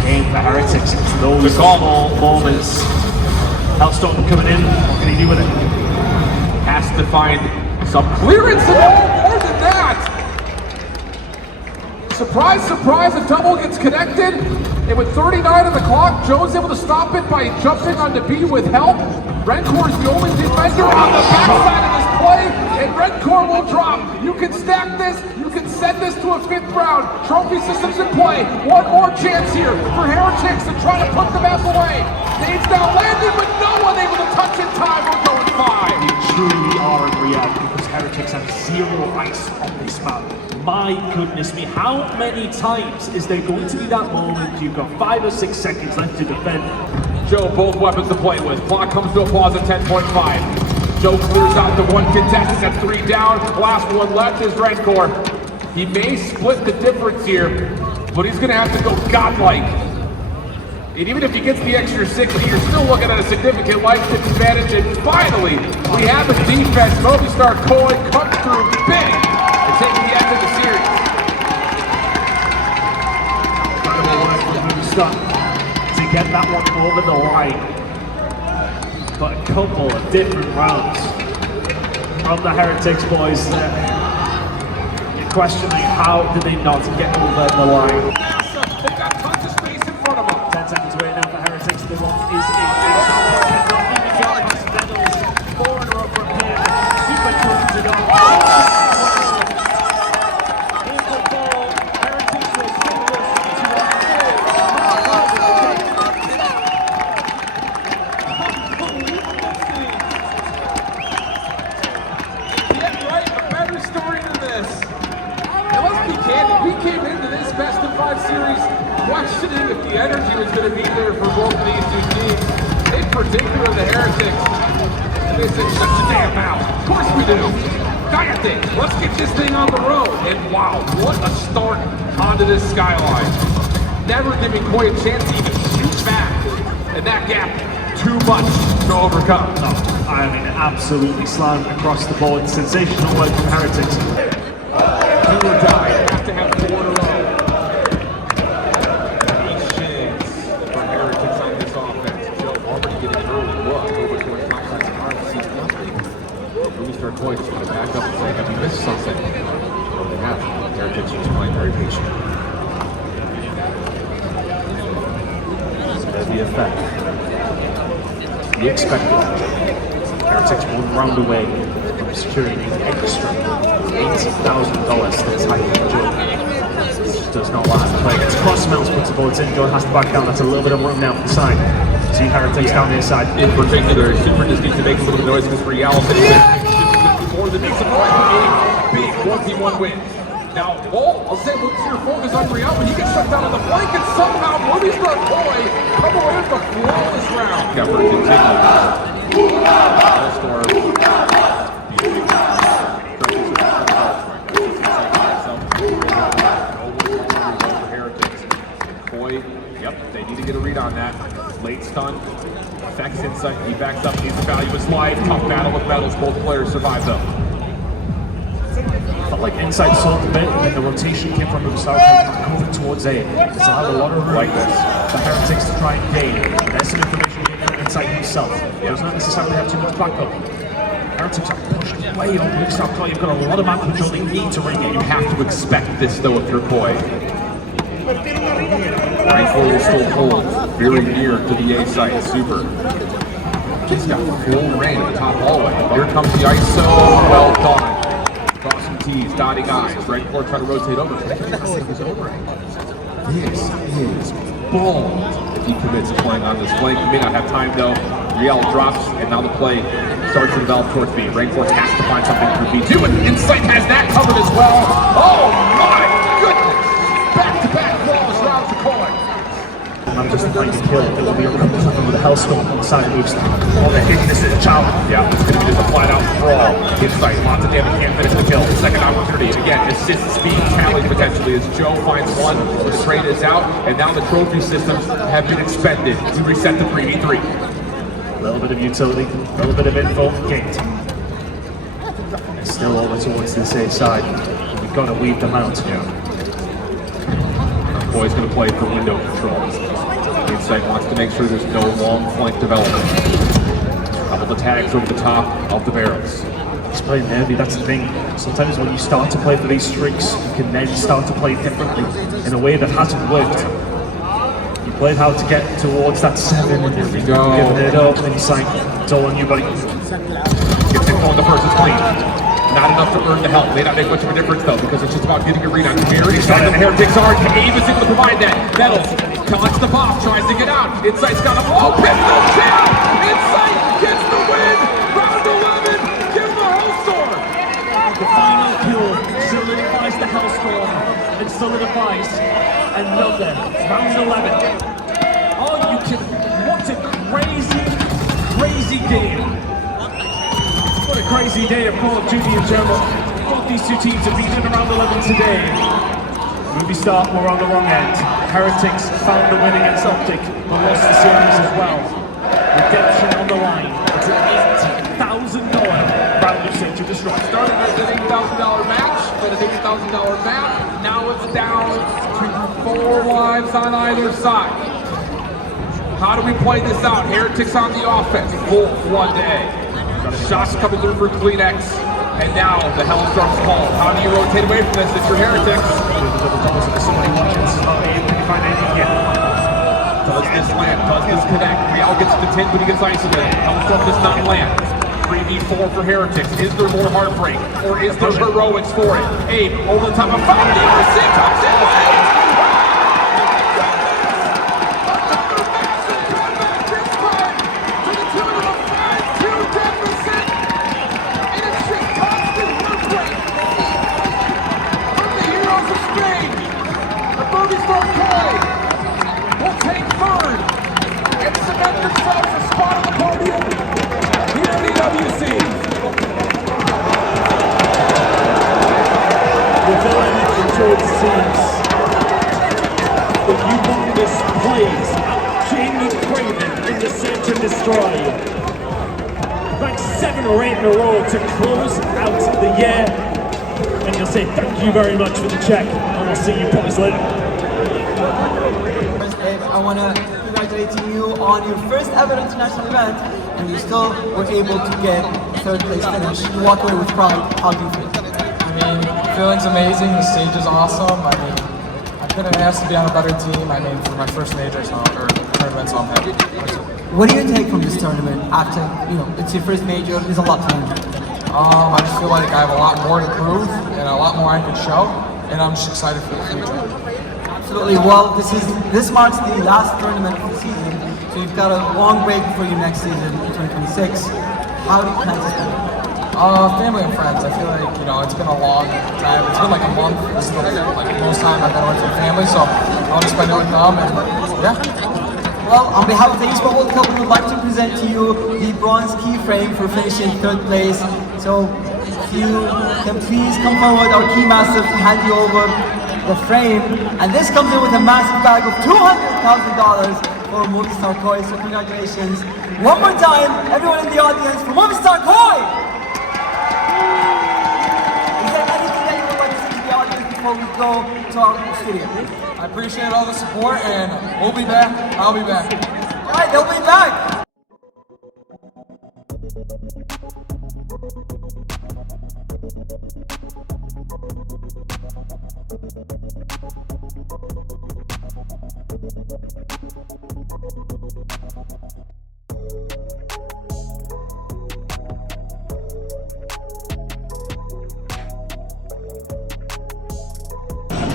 Game for Heretics. It's those small moments. Hellstone coming in. What can he do with it? Has to find some clearance and more than that. Surprise, surprise, a double gets connected. And with 39 on the clock, Joe's able to stop it by jumping onto B with help. Redcore is the only defender on the backside of this play, and Redcore will drop. You can stack this, you can send this to a goes 5th round. Trophy systems in play. One more chance here for Heretics to try to put the map away. Nades now landed, but no one able to touch in time. We're going 5. We truly are in reality because Heretics have 0 ice on this map. My goodness me, how many times is there going to be that moment you've got 5 or 6 seconds left to defend? Joe, both weapons to play with. Clock comes to a pause at 10.5. Joe clears out the 1 contestant at 3 down. Last one left is Redcore. He may split the difference here, but he's going to have to go godlike. And even if he gets the extra 60, you're still looking at a significant life disadvantage. And finally, we have a defense. Movistar Koi comes through big and taking the end of the series. Incredible work from Movistar to get that one over the line. But a couple of different rounds from the Heretics boys there. You're questioning how did they not get over the line. They've got tons of space in front of them. 10 seconds away now for Heretics. The one is in. Cannot even get accidentals. 4 in a row from him. Super turns it on. Here's the ball. Heretics will send this to Better story than this. Now let's be candid, we came into this best of 5 series questioning if the energy was going to be there for both of these two teams. In particular, the Heretics. They said, shut your damn mouth. Of course we do. Kayate, let's get this thing on the road. And wow, what a start onto this skyline. Never giving Koi a chance to even shoot back. And that gap, too much to overcome. No, I mean, absolutely slammed across the board. Sensational work from Heretics. Do or die, have to have 4 in a row. Patience from Heretics on this offense. Joe already getting early look over to a contact and arm sees nothing. Movistar Koi just going to back up and say, have you missed something? No, they haven't. Heretics just playing very patient. The effect. The expected. Heretics 1 round away from securing the extra $80,000 that's hiding in Joe. Which does not last. The play gets cross, Mel's puts the bullets in, Joe has to back down. That's a little bit of room now for the side. See Heretics down the inside. In particular, Super just needs to make a little bit of noise because reality more than needs to play the game. Big 1v1 win. Now, I'll say looks your focus on Real, but he gets shut down on the flank and somehow Movistar Koi come away with a flawless round. Cover continues. All-Star. Koi, yep, they need to get a read on that. Late stun, affects insight, he backs up, needs to value his life. Tough battle with metals, both players survive though. Felt like inside sold a bit, and then the rotation came from Movistar moving towards A. There's a lot of room like this for Heretics to try and gain. There's some information here from inside himself. He does not necessarily have too much backup. Heretics are pushed way on Movistar Koi. You've got a lot of map control they need to regain. You have to expect this though if you're Koi. Rifle will still hold very near to the A site. Super. He's got full range at the top hallway. Here comes the ISO. Well done. Crossing T's, dotting I's. Right before trying to rotate over. This is bold. If he commits to playing on this flank, he may not have time though. Real drops, and now the play starts to develop towards B. Rainforest has to find something for B2, and Insight has that covered as well. Oh my goodness! Back-to-back flawless rounds to Koi. I'm just trying to kill. It'll be a couple something with a hellstorm on the side of Movistar. Oh, they're hitting this as a challenge. Yeah, it's going to be just a flat-out brawl. Insight, lots of damage, can't finish the kill. Second opportunity. Again, assist speed challenge potentially as Joe finds one. The trade is out, and now the trophy systems have been expended to reset the 3v3. A little bit of utility, a little bit of info gained. Still over towards this A side. We've got to weed them out. Yeah. Boy's going to play for window control. Insight wants to make sure there's no long flank development. Couple of tags over the top of the barrels. He's playing heavy, that's the thing. Sometimes when you start to play for these streaks, you can then start to play differently in a way that hasn't worked. You played how to get towards that 7 and here we go. Giving it up, and he's like, it's all on you, buddy. Gets it on the first, it's clean. Not enough to earn the help. May not make much of a difference though, because it's just about getting a read on Gary. Starting the Heretics hard. Cave is able to provide that. Metal collects the pop, tries to get out. Insight's got a blow. Pistol kill! Insight gets the win! Round 11, give him a Hellstorm! The final kill solidifies the Hellstorm and solidifies another round 11. Oh, you can, what a crazy game. What a crazy day of Call of Duty in general. Both these two teams have been in around 11 today. Movie Star were on the wrong end. Heretics found the win against OpTic, but lost the series as well. Redemption on the line. It's an $8,000 round of Central Destroy. Started as an $8,000 match, but an $8,000 map. Now it's down to 4 lives on either side. How do we play this out? Heretics on the offense. Wolf one day. Shots coming through for Kleenex. And now the Hellstorm's called. How do you rotate away from this if you're Heretics? Does this land? Does this connect? Real gets to 10, but he gets isolated. Hellstorm does not land. 3v4 for Heretics. Is there more heartbreak? Or is there heroics for it? Abe over the top of Fountain. The RC comes in late! Plays Jamie Craven in the Search and Destroy. Ranked 7 or 8 in a row to close out the year. And you'll say thank you very much for the check, and I'll see you boys later. I want to congratulate you on your first ever international event, and you still were able to get 3rd place finish. You walk away with pride. How do you feel? I mean, feeling's amazing. The stage is awesome. I mean, I couldn't ask to be on a better team. I mean, for my first major tournament, so I'm happy. What do you take from this tournament after, it's your first major, there's a lot to learn? I just feel like I have a lot more to prove and a lot more I can show, and I'm just excited for the future. Absolutely. Well, this marks the last tournament of the season, so you've got a long break before your next season in 2026. How do you plan to spend it? Family and friends. I feel like, it's been a long time. It's been like a month. This is like the most time I've been away from family, so I want to spend it with them, and yeah. Well, on behalf of the eSport World Cup, we would like to present to you the bronze keyframe for finishing 3rd place. So, if you can please come forward, our key master to hand you over the frame. And this comes in with a massive bag of $200,000 for Movistar Koi. So, congratulations. One more time, everyone in the audience, for Movistar Koi! Before we go to our studio. I appreciate all the support, and we'll be back. I'll be back. All right, they'll be back.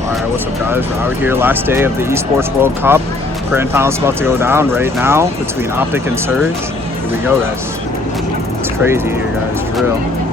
Alright, what's up guys? We're out here last day of the Esports World Cup. Grand final's about to go down right now between OpTic and Surge. Here we go guys. It's crazy here guys, for real.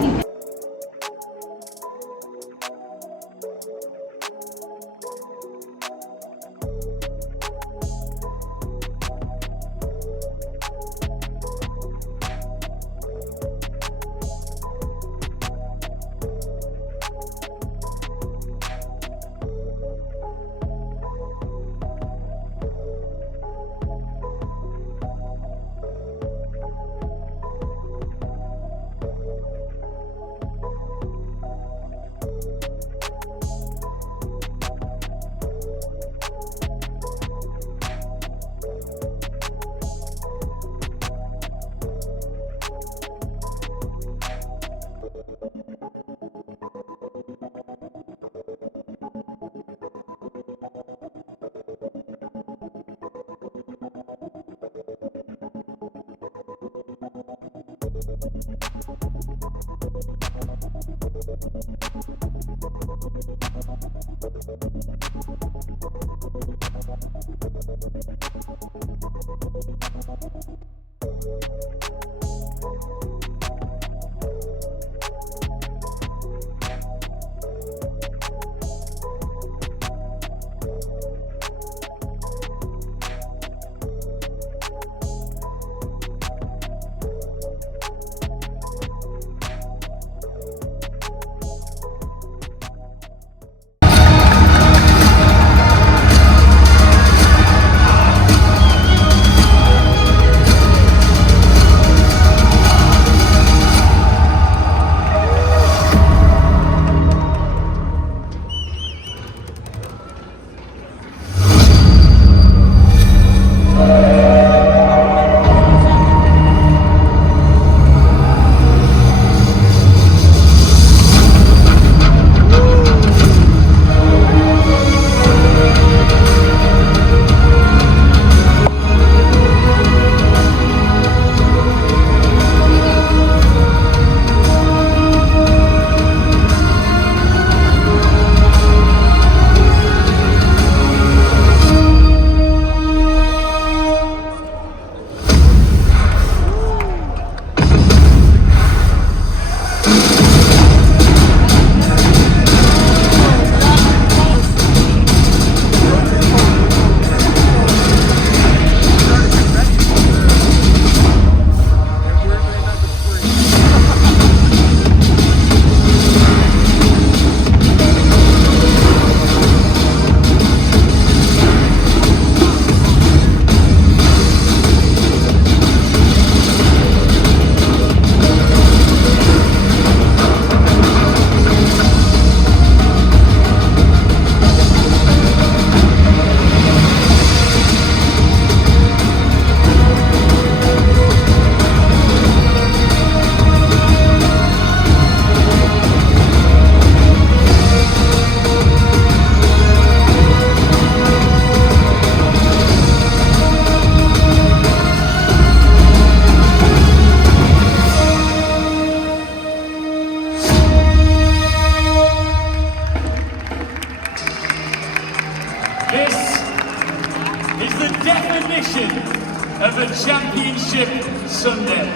of a championship Sunday.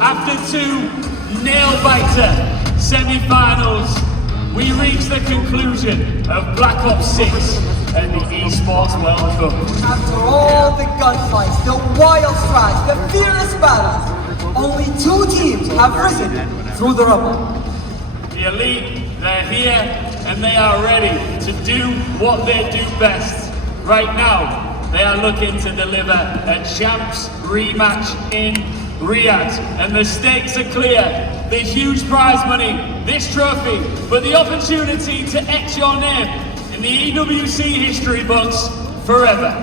After two nail-biter semi-finals, we reach the conclusion of Black Ops 6 and the Esports World Cup. After all the gunfights, the wild strikes, the fearless battles, only two teams have risen through the rubble. The elite, they're here and they are ready to do what they do best. Right now, they are looking to deliver a champs rematch in Riyadh, and the stakes are clear. The huge prize money, this trophy, but the opportunity to etch your name in the EWC history books forever.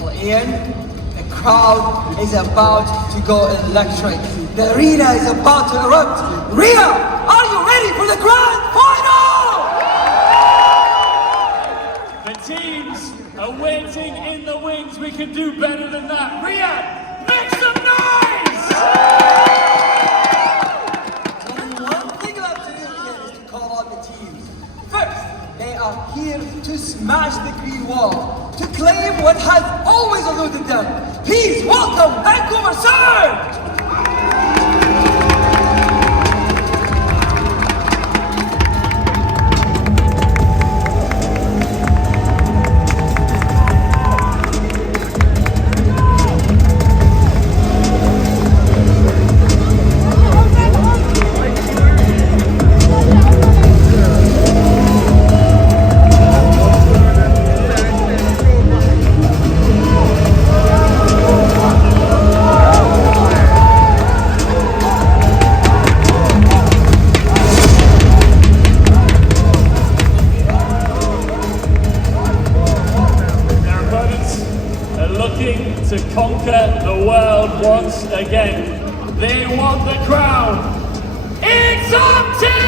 Well, Ian, the crowd is about to go electric. The arena is about to erupt. Ria, are you ready for the grand final? The teams are waiting in the wings. We can do better than that. Ria, make some noise! Only one thing left to do here is to call out the teams. First, they are here to smash the green wall, to claim what has always eluded them. Please welcome Vancouver Surge! To conquer the world once again. They want the crown. It's OpTic!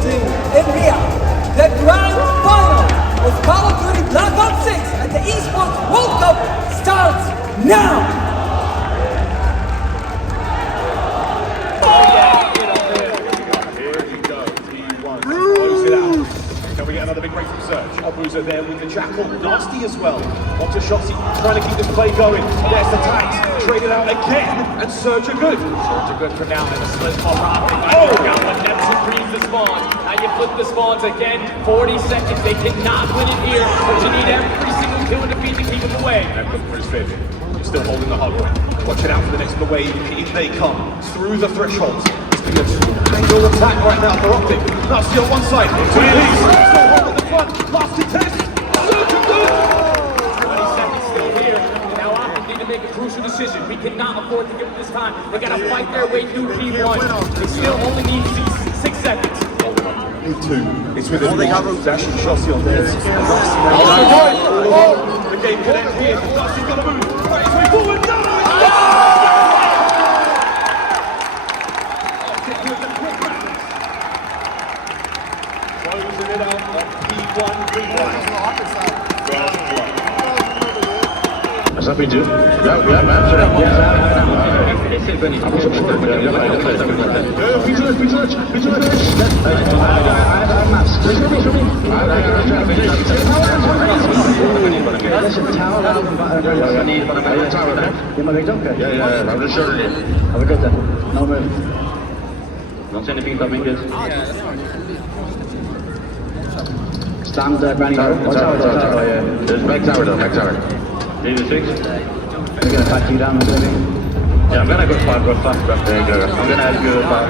closing in Riyadh, the grand final of Call of Duty Black Ops 6 at the Esports World Cup starts now! Here we go, T1, close it out. Can we get another big break from Surge? Obuza there with the Jackal, nasty as well. Onto Shotzi, trying to keep this play going. There's the tags, traded out again, and Surge are good. Surge are good for now, and the split for Optic. Out when Neptune breeds the spawns. Now you flip the spawns again, 40 seconds. They cannot win it here, but you need every single kill and defeat to keep them away. And look for his fifth. He's still holding the hub. Watch it out for the next wave. In they come, through the thresholds. It's been a two-angle attack right now for Optic. Nasty on one side, to Elise. Still holding the front, last contest. Surge are good. 20 seconds still here, and now Optic need to make a crucial decision. We cannot afford to give them this time. They gotta fight their way through P1. They still only need 6 seconds. Need two. It's with him. Dash and Shotzi on there. The game can end here. Nasty's got to move. Right, it's way forward. No! Closing it out on P1 rewind. Zapijcie. Don't say anything about me, kids. Stand there, Granny. Watch out. There's back tower though, back tower. Leave the 6. We're gonna pat you down or something. Yeah, I'm gonna go fast, there you go. I'm gonna ask you about.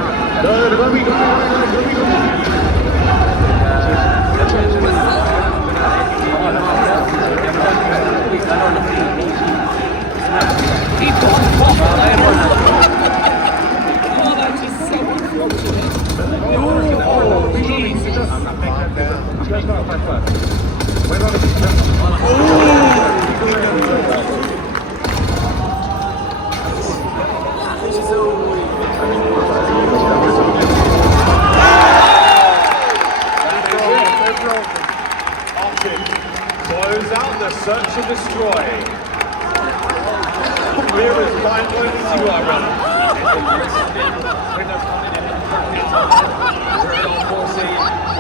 Close out the search and destroy. We're as mind-blowing as you are, brother.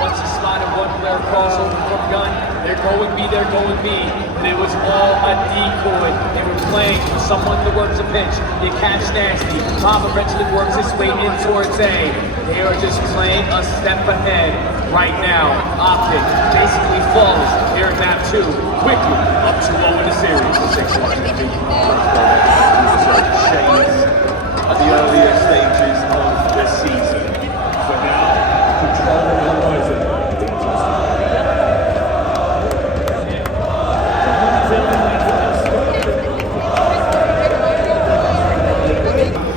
Once you slide a one-player crossover from gun, they're going B, and it was all a decoy. They were playing for someone that works a pinch. They catch Nasty. Bob eventually works his way in towards A. They are just playing a step ahead right now. Optic basically falls here in map 2, quickly up 2-0 in the series. At the earlier stages of the season. For now, control the horizon.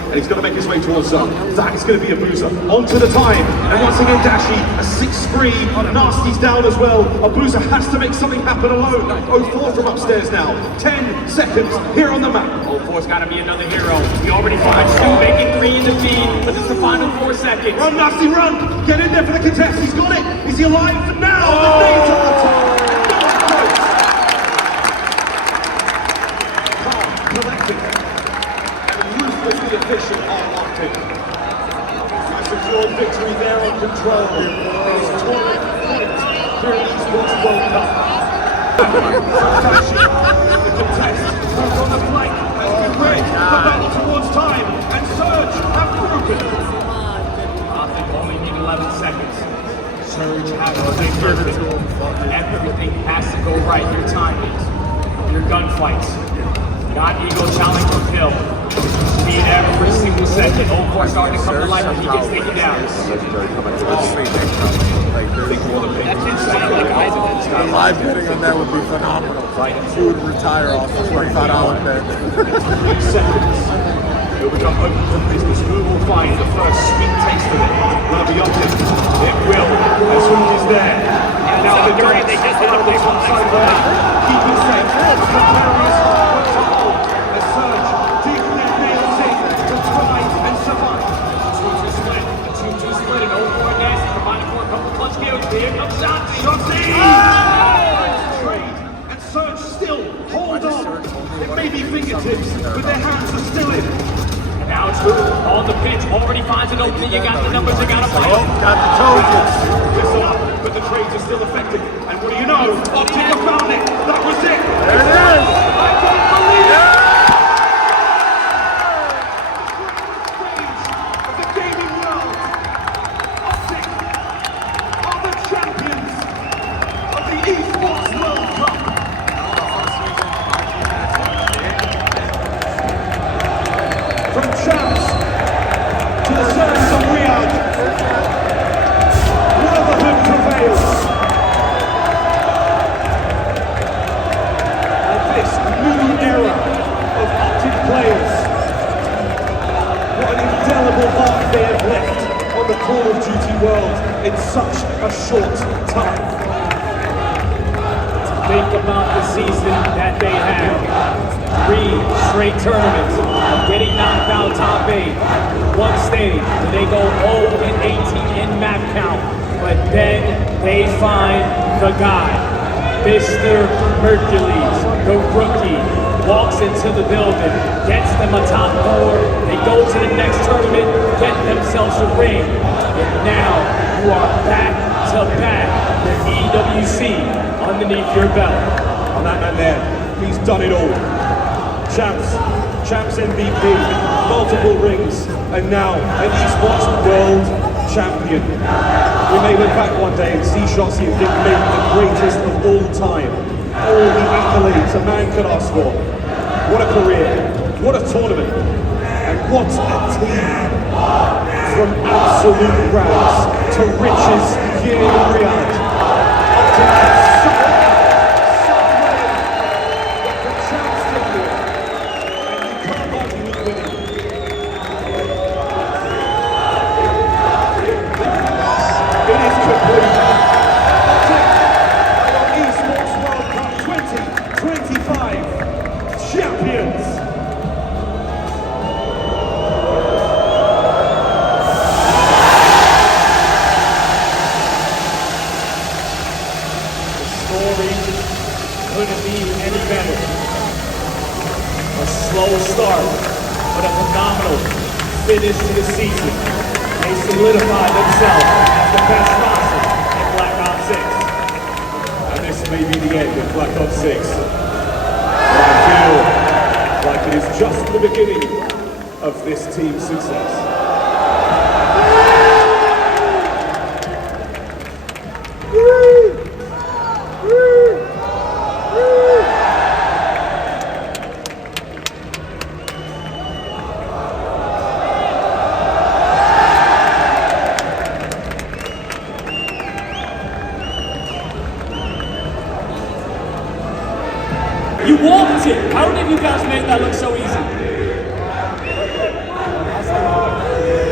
And he's going to make his way towards Zone. That is going to be a boozer. Onto the time. And once again, Dashi, a 6-3. Nasty's down as well. Abuza has to make something happen alone. 0-4 from upstairs now. 10 seconds here on the map. 0-4's got to be another hero. We already find 2, making 3 in the feed, but it's the final 4 seconds. Run, Nasty, run! Get in there for the contest. He's got it. Is he alive for now? The nades on the top. Calm, collected, and ruthlessly efficient on Optic. A secured victory there on control. His 12th point here in Esports World Cup. The contest comes on the flank as we break the battle towards time, and Surge have broken. Optic only need 11 seconds. Surge has to stay perfect. Everything has to go right. Your timings, your gunfights, not ego challenge or kill. Speed every single second. 0-4 starting to come to life and he gets taken down. Live betting on that would be phenomenal. He would retire off the $25 bet. It will become open for business. Who will find the first sweet taste of it? Will it be Optic? It will. As soon as there. And now the Dirty, they just hit up the top side of the map. Keep it safe. The carries on top. The Surge digging their nails in to try and survive. 2-2 split. A 2-2 split. And 0-4 Nasty. Combining for a couple Here comes Santi. Trade and Surge still hold on. It may be fingertips, but their hands are still in. And now it's good on the pitch. Already finds an opening. You got the numbers. You got to play. Got the Trojans. Whistle up, but the trades are still effective. And what do you know? OpTic have found it. That was it. There it is. I can't believe it. Of the gaming world. OpTic are the champions of the Esports World Cup. From champs to the servants of Riyadh, brotherhood prevails. And this new era of OpTic players, what an indelible mark they have left on the Call of Duty world in such a short time. Think about the season that they had. 3 straight tournaments of getting knocked out top 8. One stage, they go 0-18 in map count. But then they find the guy, Mr. Hercules, the rookie, walks into the building, gets them a top 4. They go to the next tournament, get themselves a ring. And now you are back to back with EWC underneath your belt. On that man there, he's done it all. Champs MVP, multiple rings, and now an esports world champion. We may look back one day and see Shotzi and think maybe the greatest of all time. All the accolades a man could ask for. What a career, what a tournament, and what a team. From absolute rags to riches here in Riyadh. Couldn't be any better. A slow start, but a phenomenal finish to the season. They solidify themselves as the best roster in Black Ops 6. And this may be the end of Black Ops 6. But I feel like it is just the beginning of this team's success. You walked it! How did you guys make that look so easy? We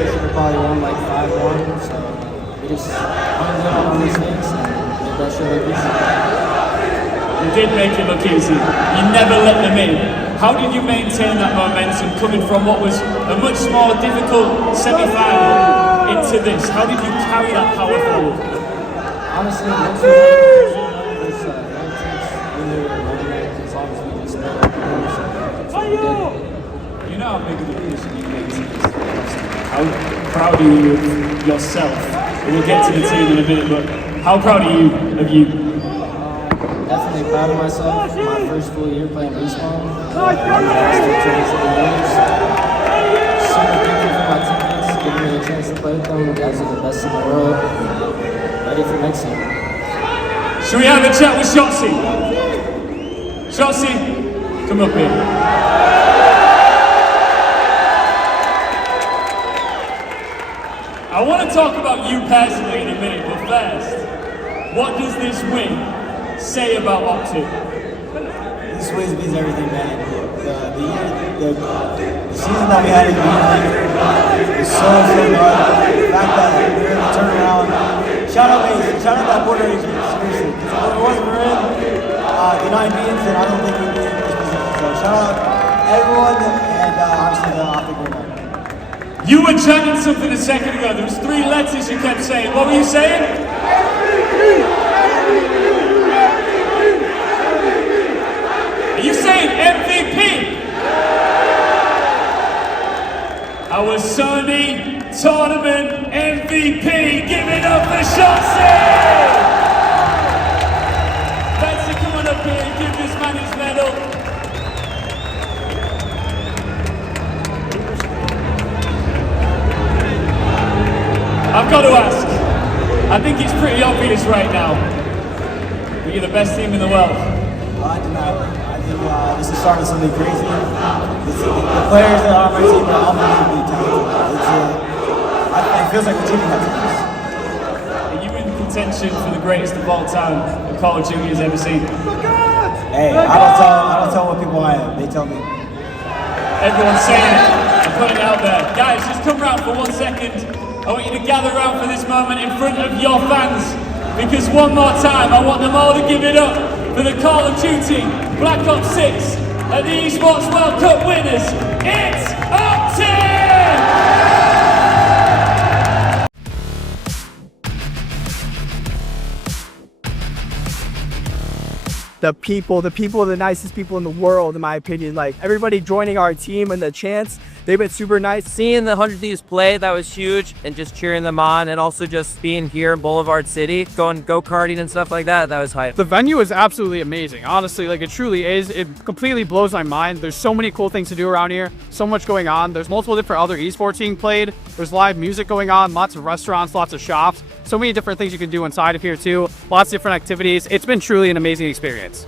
should have probably won like 5-1, so we just honed in on mistakes and made that shit look easy. You did make it look easy. You never let them in. How did you maintain that momentum coming from what was a much more difficult semi-final into this? How did you carry that power forward? Honestly, once we you know how big of a position you made to this. How proud are you of yourself? We'll get to the team in a minute, but how proud are you of you? Definitely proud of myself. My first full year playing Respawn. I'm the last 2 years. Super thankful for my teammates, giving me a chance to play with them. You guys are the best in the world. Ready for next year. Should we have a chat with Shotzi? Shotzi, come up here. I want to talk about you personally in a minute, but first, what does this win say about OpTic? This win means everything, man. The season that we had in the beginning was so good. The fact that we were able to turn around. Shout out that border agent, seriously. If it wasn't for him, the 9 beans, then I don't think we'd be in this position. So shout out everyone, and obviously the OpTic winner. You were chanting something a second ago. There was 3 letters you kept saying. What were you saying? tournament MVP. Give it up for Shotzi! Thanks for coming up here and give this man his medal. I've got to ask, I think it's pretty obvious right now that you're the best team in the world. I do not. I think this is starting something crazy. The players that are on my team are unbelievably talented. It feels like a team has this. Are you in contention for the greatest of all time that Call of Duty has ever seen? Hey, I don't tell what people I am. They tell me. Everyone's saying it. I'm putting it out there. Guys, just come round for 1 second. I want you to gather around for this moment in front of your fans. Because one more time, I want them all to give it up for the Call of Duty Black Ops 6 and the Esports World Cup winners. It's OpTic! The people are the nicest people in the world, in my opinion. Like, everybody joining our team and the chants, they've been super nice. Seeing the 100 Thieves play, that was huge, and just cheering them on, and also just being here in Boulevard City, going go-karting and stuff like that, that was hype. The venue is absolutely amazing. Honestly, like, it truly is. It completely blows my mind. There's so many cool things to do around here, so much going on. There's multiple different other esports being played. There's live music going on, lots of restaurants, lots of shops. So many different things you can do inside of here too. Lots of different activities. It's been truly an amazing experience.